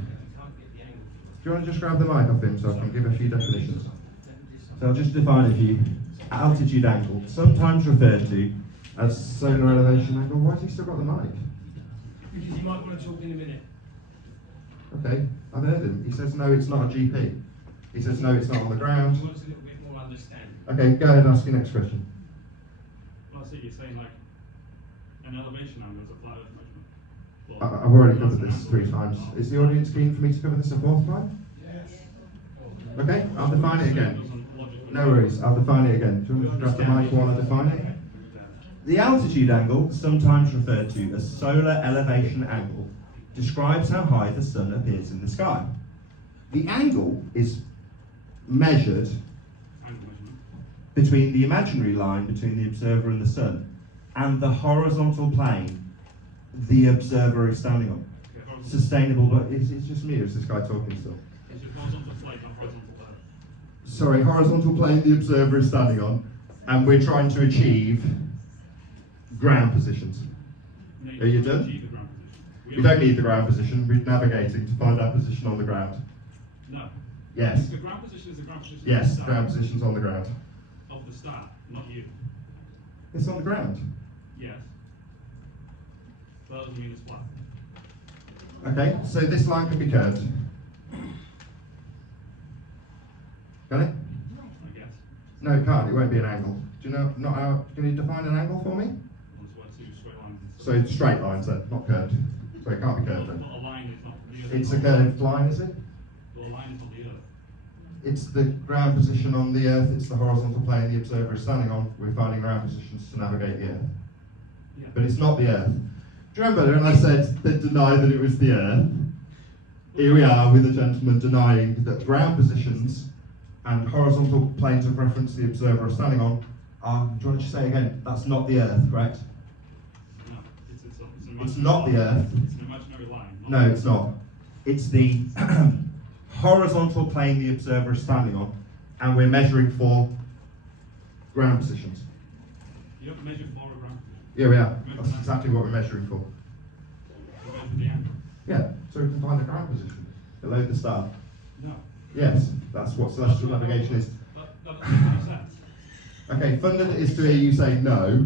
you want to just grab the mic off him so I can give a few definitions? So I'll just define it for you. Altitude angle, sometimes referred to as solar elevation angle. Why has he still got the mic? Because you might want to talk in a minute. Okay, I've heard him. He says no, it's not a GP. He says no, it's not on the ground. He wants a little bit more understanding. Okay, go ahead and ask your next question. Well, I see you're saying like an elevation angle is a flat Earth measurement. Well, I've already that's covered an this angle. 3 times. Is the audience keen for me to cover this a 4th time? Yes. Okay, I'll define it again. No worries, I'll define it again. Do you want me to grab the mic while I define it? The altitude angle, sometimes referred to as solar elevation angle, describes how high the sun appears in the sky. The angle is measured Angle measurement. between the imaginary line between the observer and the sun and the horizontal plane the observer is standing on. Okay, horizontal. Sustainable, but it's just me, or is this guy talking still? It's your horizontal plane, not horizontal plane. Sorry, horizontal plane the observer is standing on, and we're trying to achieve ground positions. No, Are you don't done? achieve the ground position. We don't need the ground position, we're navigating to find our position on the ground. No. Yes. The ground position is the ground position of Yes, the star. ground position's on the ground. Of the star, not you. It's on the ground. Yes. That doesn't mean it's flat. Okay, so this line can be curved. Can it? I guess. No, it can't. It won't be an angle. Do you know? Not how? Can you define an angle for me? One's one, two straight lines. So it's straight lines then, not curved. So it can't be curved then. Not a line, it's not the It's a curved line, is it? Well, a line is on the earth. It's the ground position on the Earth. It's the horizontal plane the observer is standing on. We're finding ground positions to navigate the Earth. Yeah. But it's not the Earth. Do you remember when I said they denied that it was the Earth? Here we are with a gentleman denying that ground positions and horizontal planes of reference the observer are standing on are, do you want to just say again, that's not the Earth, correct? No, it's an It's imaginary not the line. Earth. It's an imaginary line. No, it's not. It's the horizontal plane the observer is standing on, and we're measuring for ground positions. You have to measure for a ground. Yeah, we are. That's exactly what we're measuring for. You measure the angle. Yeah, so we can find the ground position below the star. No. Yes, that's what celestial navigation is. That doesn't make any sense. Okay, funded is to hear you say no.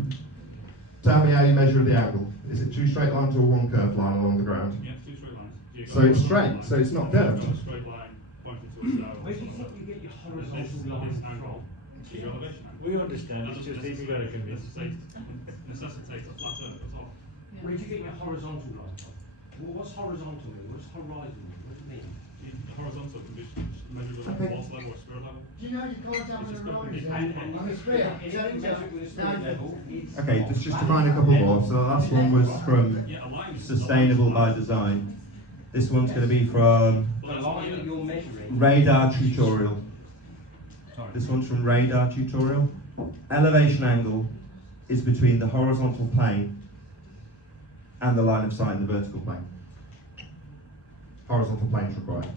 Tell me how you measure the angle. Is it two straight lines or one curved line along the ground? Yeah, two straight lines. You So got it's a straight, line. so it's not You've got curved. a straight line pointing to a star. Where do you think you get your horizontal line This angle. from? Your elevation angle. We understand, That it's doesn't just even better convinced. necessitates a flat earth, that's all. Where do you get your horizontal line from? Well, what's horizontal mean? What's horizon mean? What do you mean? The horizontal can be measured at Okay. a false level or spirit level. Do you know you can't have It's just an got to horizon? be- On the sphere, Is turning it down, measured with a spirit down. level? It's Okay, let's just define a couple more. So the last one was from Yeah, a line is Sustainable by Design. This one's going to be from the line that you're measuring. Radar Tutorial. This one's from Radar Tutorial. Elevation angle is between the horizontal plane and the line of sight in the vertical plane. Horizontal planes required.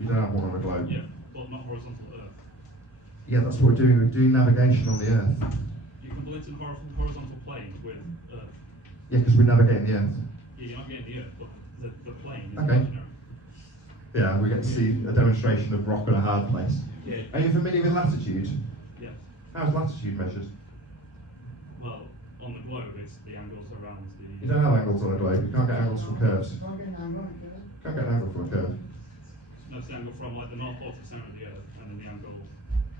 You don't have one on a globe. Yeah, but not horizontal earth. Yeah, that's what we're doing. We're doing navigation on the Earth. You can build it in horizontal plane with earth. Yeah, because we're navigating the Earth. Yeah, you're not getting the earth, but the plane is Okay. imaginary. Yeah, we get to see a demonstration of rock on a hard place. Yeah. Are you familiar with latitude? Yes. How's latitude measured? Well, on the globe, it's the angles around the. You don't have angles on a globe. You can't get angles from curves. Can't get an angle, can you? Can't get an angle from a curve. No, it's the angle from like the north pole to the centre of the earth, and then the angle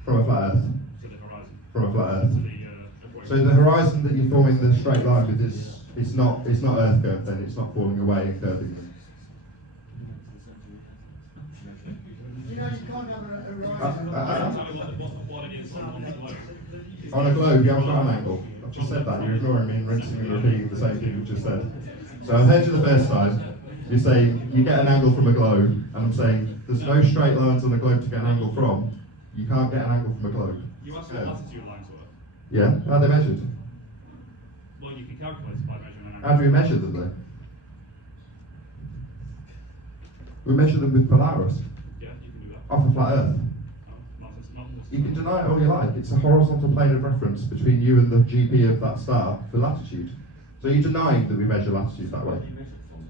From a flat Earth. to the horizon. From a flat Earth. To the equator. So the horizon that you're forming the straight line with is it's not Earth curve then. It's not falling away and curving. Do you know you can't have a horizon? Tell me what it is on the globe. On a globe, you haven't got an angle. I've just said that. You're ignoring me and rinsing and repeating the same thing you've just said. So I've heard you the first time. You're saying you get an angle from a globe, and I'm saying there's no straight lines on a globe to get an angle from. You can't get an angle from a globe. You asked what latitude lines were. Yeah? How are they measured? Well, you can calculate it by measuring an angle. How do we measure them then? We measure them with Polaris, Yeah, you can do that. off a flat Earth. No, not You can deny it all you like. It's a horizontal plane of reference between you and the GP of that star for latitude. So you're denying that we measure latitude that way.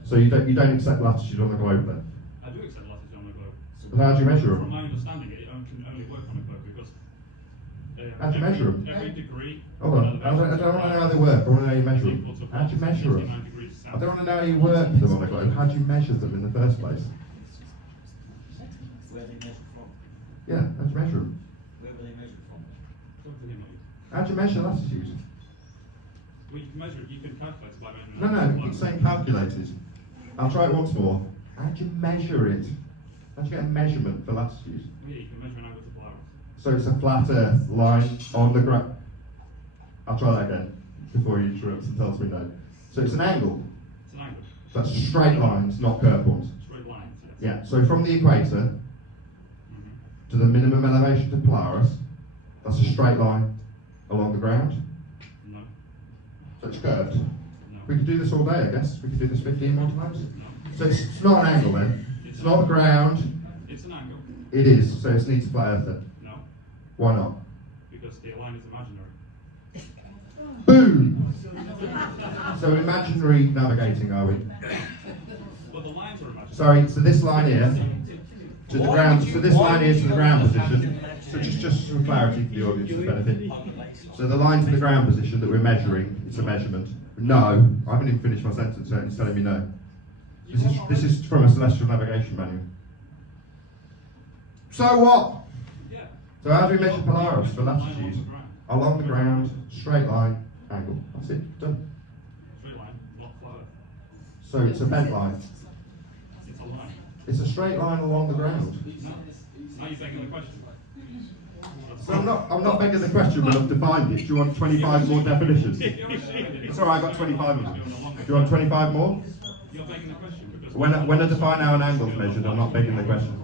So you don't accept latitude on the globe then. I do accept latitude on the globe. But how do you measure From them? my understanding, it can only work on a globe because. How do you measure them? Every degree. Hold on. I don't want to know how they work. I want to know how you measure them. Equal to How do you measure 59 them? degrees south. I don't want to know how you work them on a globe. How do you measure them in the first place? Where they measure from? Yeah, how do you measure them? Where were they measured from? Talk to him, mate. How do you measure latitude? Well, you can measure it, you can calculate it by measuring. No, an you keep angle. saying calculated. I'll try it once more. How do you measure it? How do you get a measurement for latitude? Yeah, you can measure an angle to Polaris. So it's a flat Earth line on the ground. I'll try that again before he interrupts and tells me no. So it's an angle. It's an angle. That's straight lines, not curved ones. Straight lines, yes. Yeah. So from the equator to the minimum elevation to Polaris, that's a straight line along the ground. No. So it's curved. No. We could do this all day, I guess. We could do this 15 more times. No. So it's not an angle then. It's not the ground. It's an angle. It is. So it needs a flat Earth then. No. Why not? Because the line is imaginary. Boom! So imaginary navigating, are we? But the lines are imaginary. Sorry, so this line here to the ground. So this line here to the ground position. So just for clarity for the audience's benefit. So the line to the ground position that we're measuring, it's a measurement. No, I haven't even finished my sentence yet. He's telling me no. This is from a celestial navigation manual. So what? Yeah. So how do we measure Polaris for latitude? Along the ground, straight line, angle. That's it, done. Straight line, not flat Earth. So it's a bent line. It's a line. It's a straight line along the ground. No. Now you're begging the question. So I'm not begging the question when I've defined it. Do you want 25 more definitions? It's alright, I've got 25 of them. Do you want 25 more? You're begging the question. Because When I define how an angle is measured, I'm not begging the question.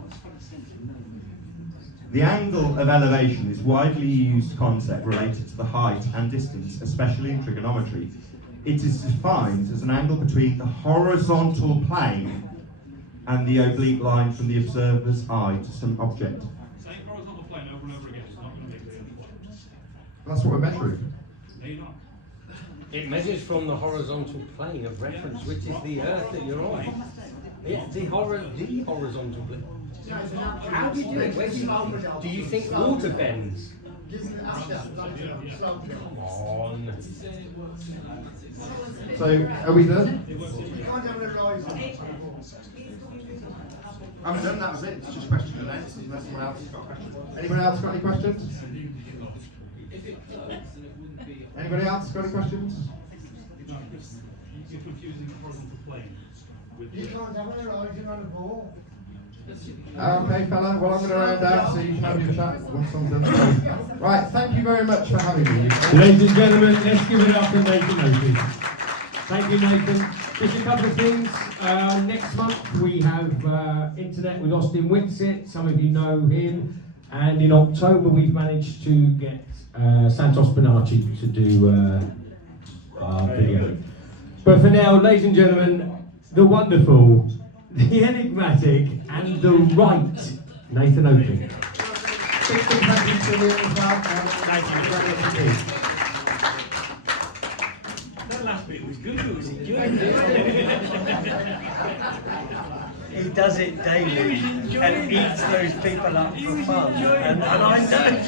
The angle of elevation is widely used concept related to the height and distance, especially in trigonometry. It is defined as an angle between the horizontal plane and the oblique line from the observer's eye to some object. saying horizontal plane over and over again is not going to make the point. That's what we're measuring. No, you're not. It measures from the horizontal plane of reference, which is the Earth that you're on. It's the horizontal plane. How do you do it? Where do you think water bends? Come on. So, are we done? You can't have a horizon. I'm done, that was it. It's just question and answers unless someone else has got a question. Anybody else got any questions? Anybody else got any questions? No, you're confusing the horizontal plane with You can't have a horizon on a ball. Okay, fella. Well, I'm going to round out so you can have your chat once I'm done. Right, thank you very much for having me. Ladies and gentlemen, let's give it up for Nathan Oakley. Thank you, Nathan. Just a couple of things. Next month we have Internet with Austin Whitsitt. Some of you know him. And in October we've managed to get Santos Bonacci to do our video. But for now, ladies and gentlemen, the wonderful, the enigmatic, and the right Nathan Oakley. Big thank you to him as well. Thank you. That last bit was good, it was enjoyable. He does it daily and eats those people up for fun. And I don't.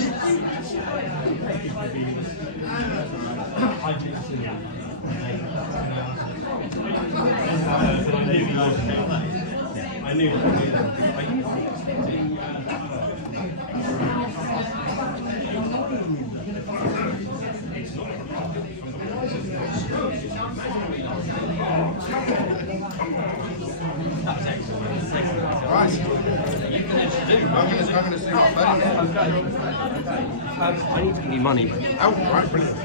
I knew Right. I'm going to see what I need to give you money. Oh, right, brilliant.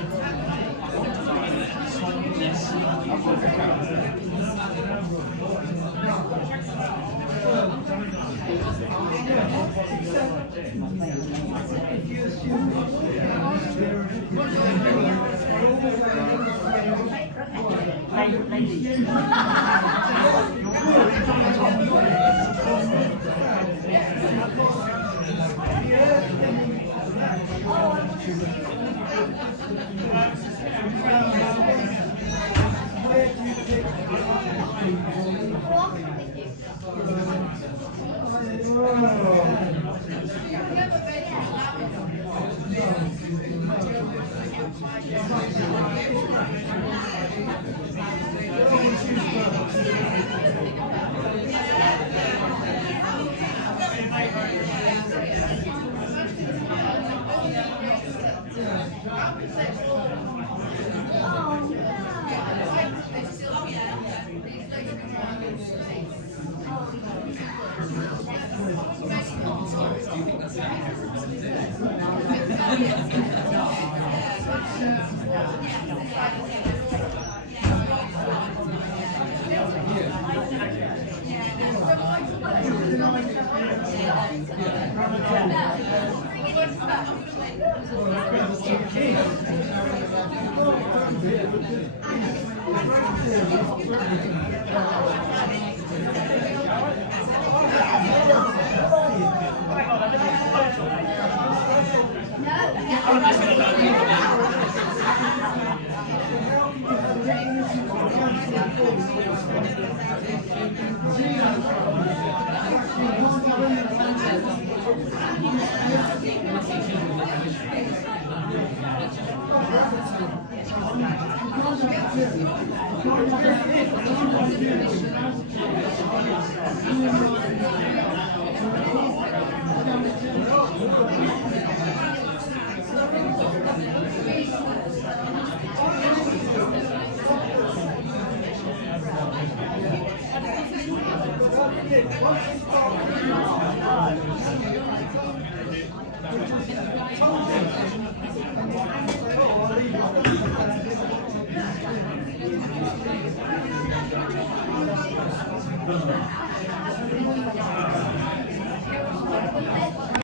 Thank you. Thank you.